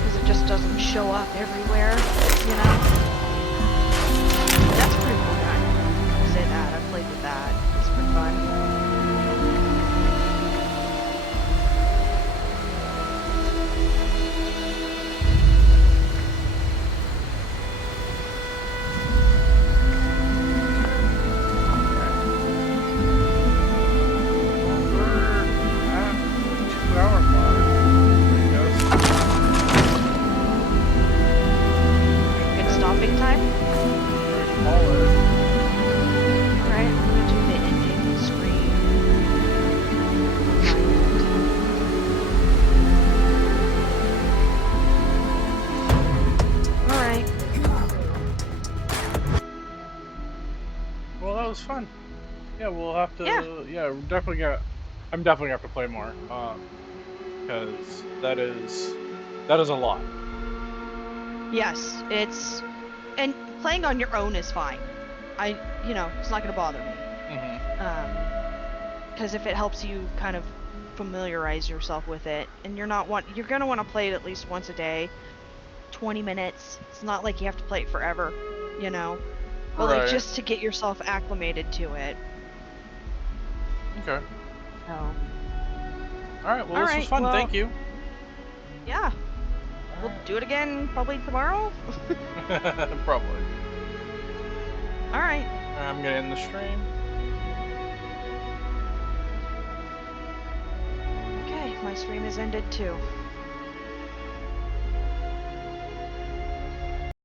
Because it just doesn't show up everywhere, you know? That's a pretty cool gun. I'll say that. I've played with that. It's pretty fun. Good stopping time? Alright, I'm gonna do the engine screen. Alright. Well, that was fun. Yeah, we'll have to. Yeah. Yeah, we're definitely gonna. I'm definitely gonna have to play more. Because that is a lot. Yes, it's... And playing on your own is fine. It's not gonna bother me. Because if it helps you kind of familiarize yourself with it, and you're gonna want to play it at least once a day, 20 minutes. It's not like you have to play it forever, you know? But like Right. just to get yourself acclimated to it. Okay. So, Alright, well, this was Alright, fun. well- Thank you. yeah. We'll do it again probably tomorrow. Probably. Alright. I'm gonna end the stream. Okay, my stream is ended too.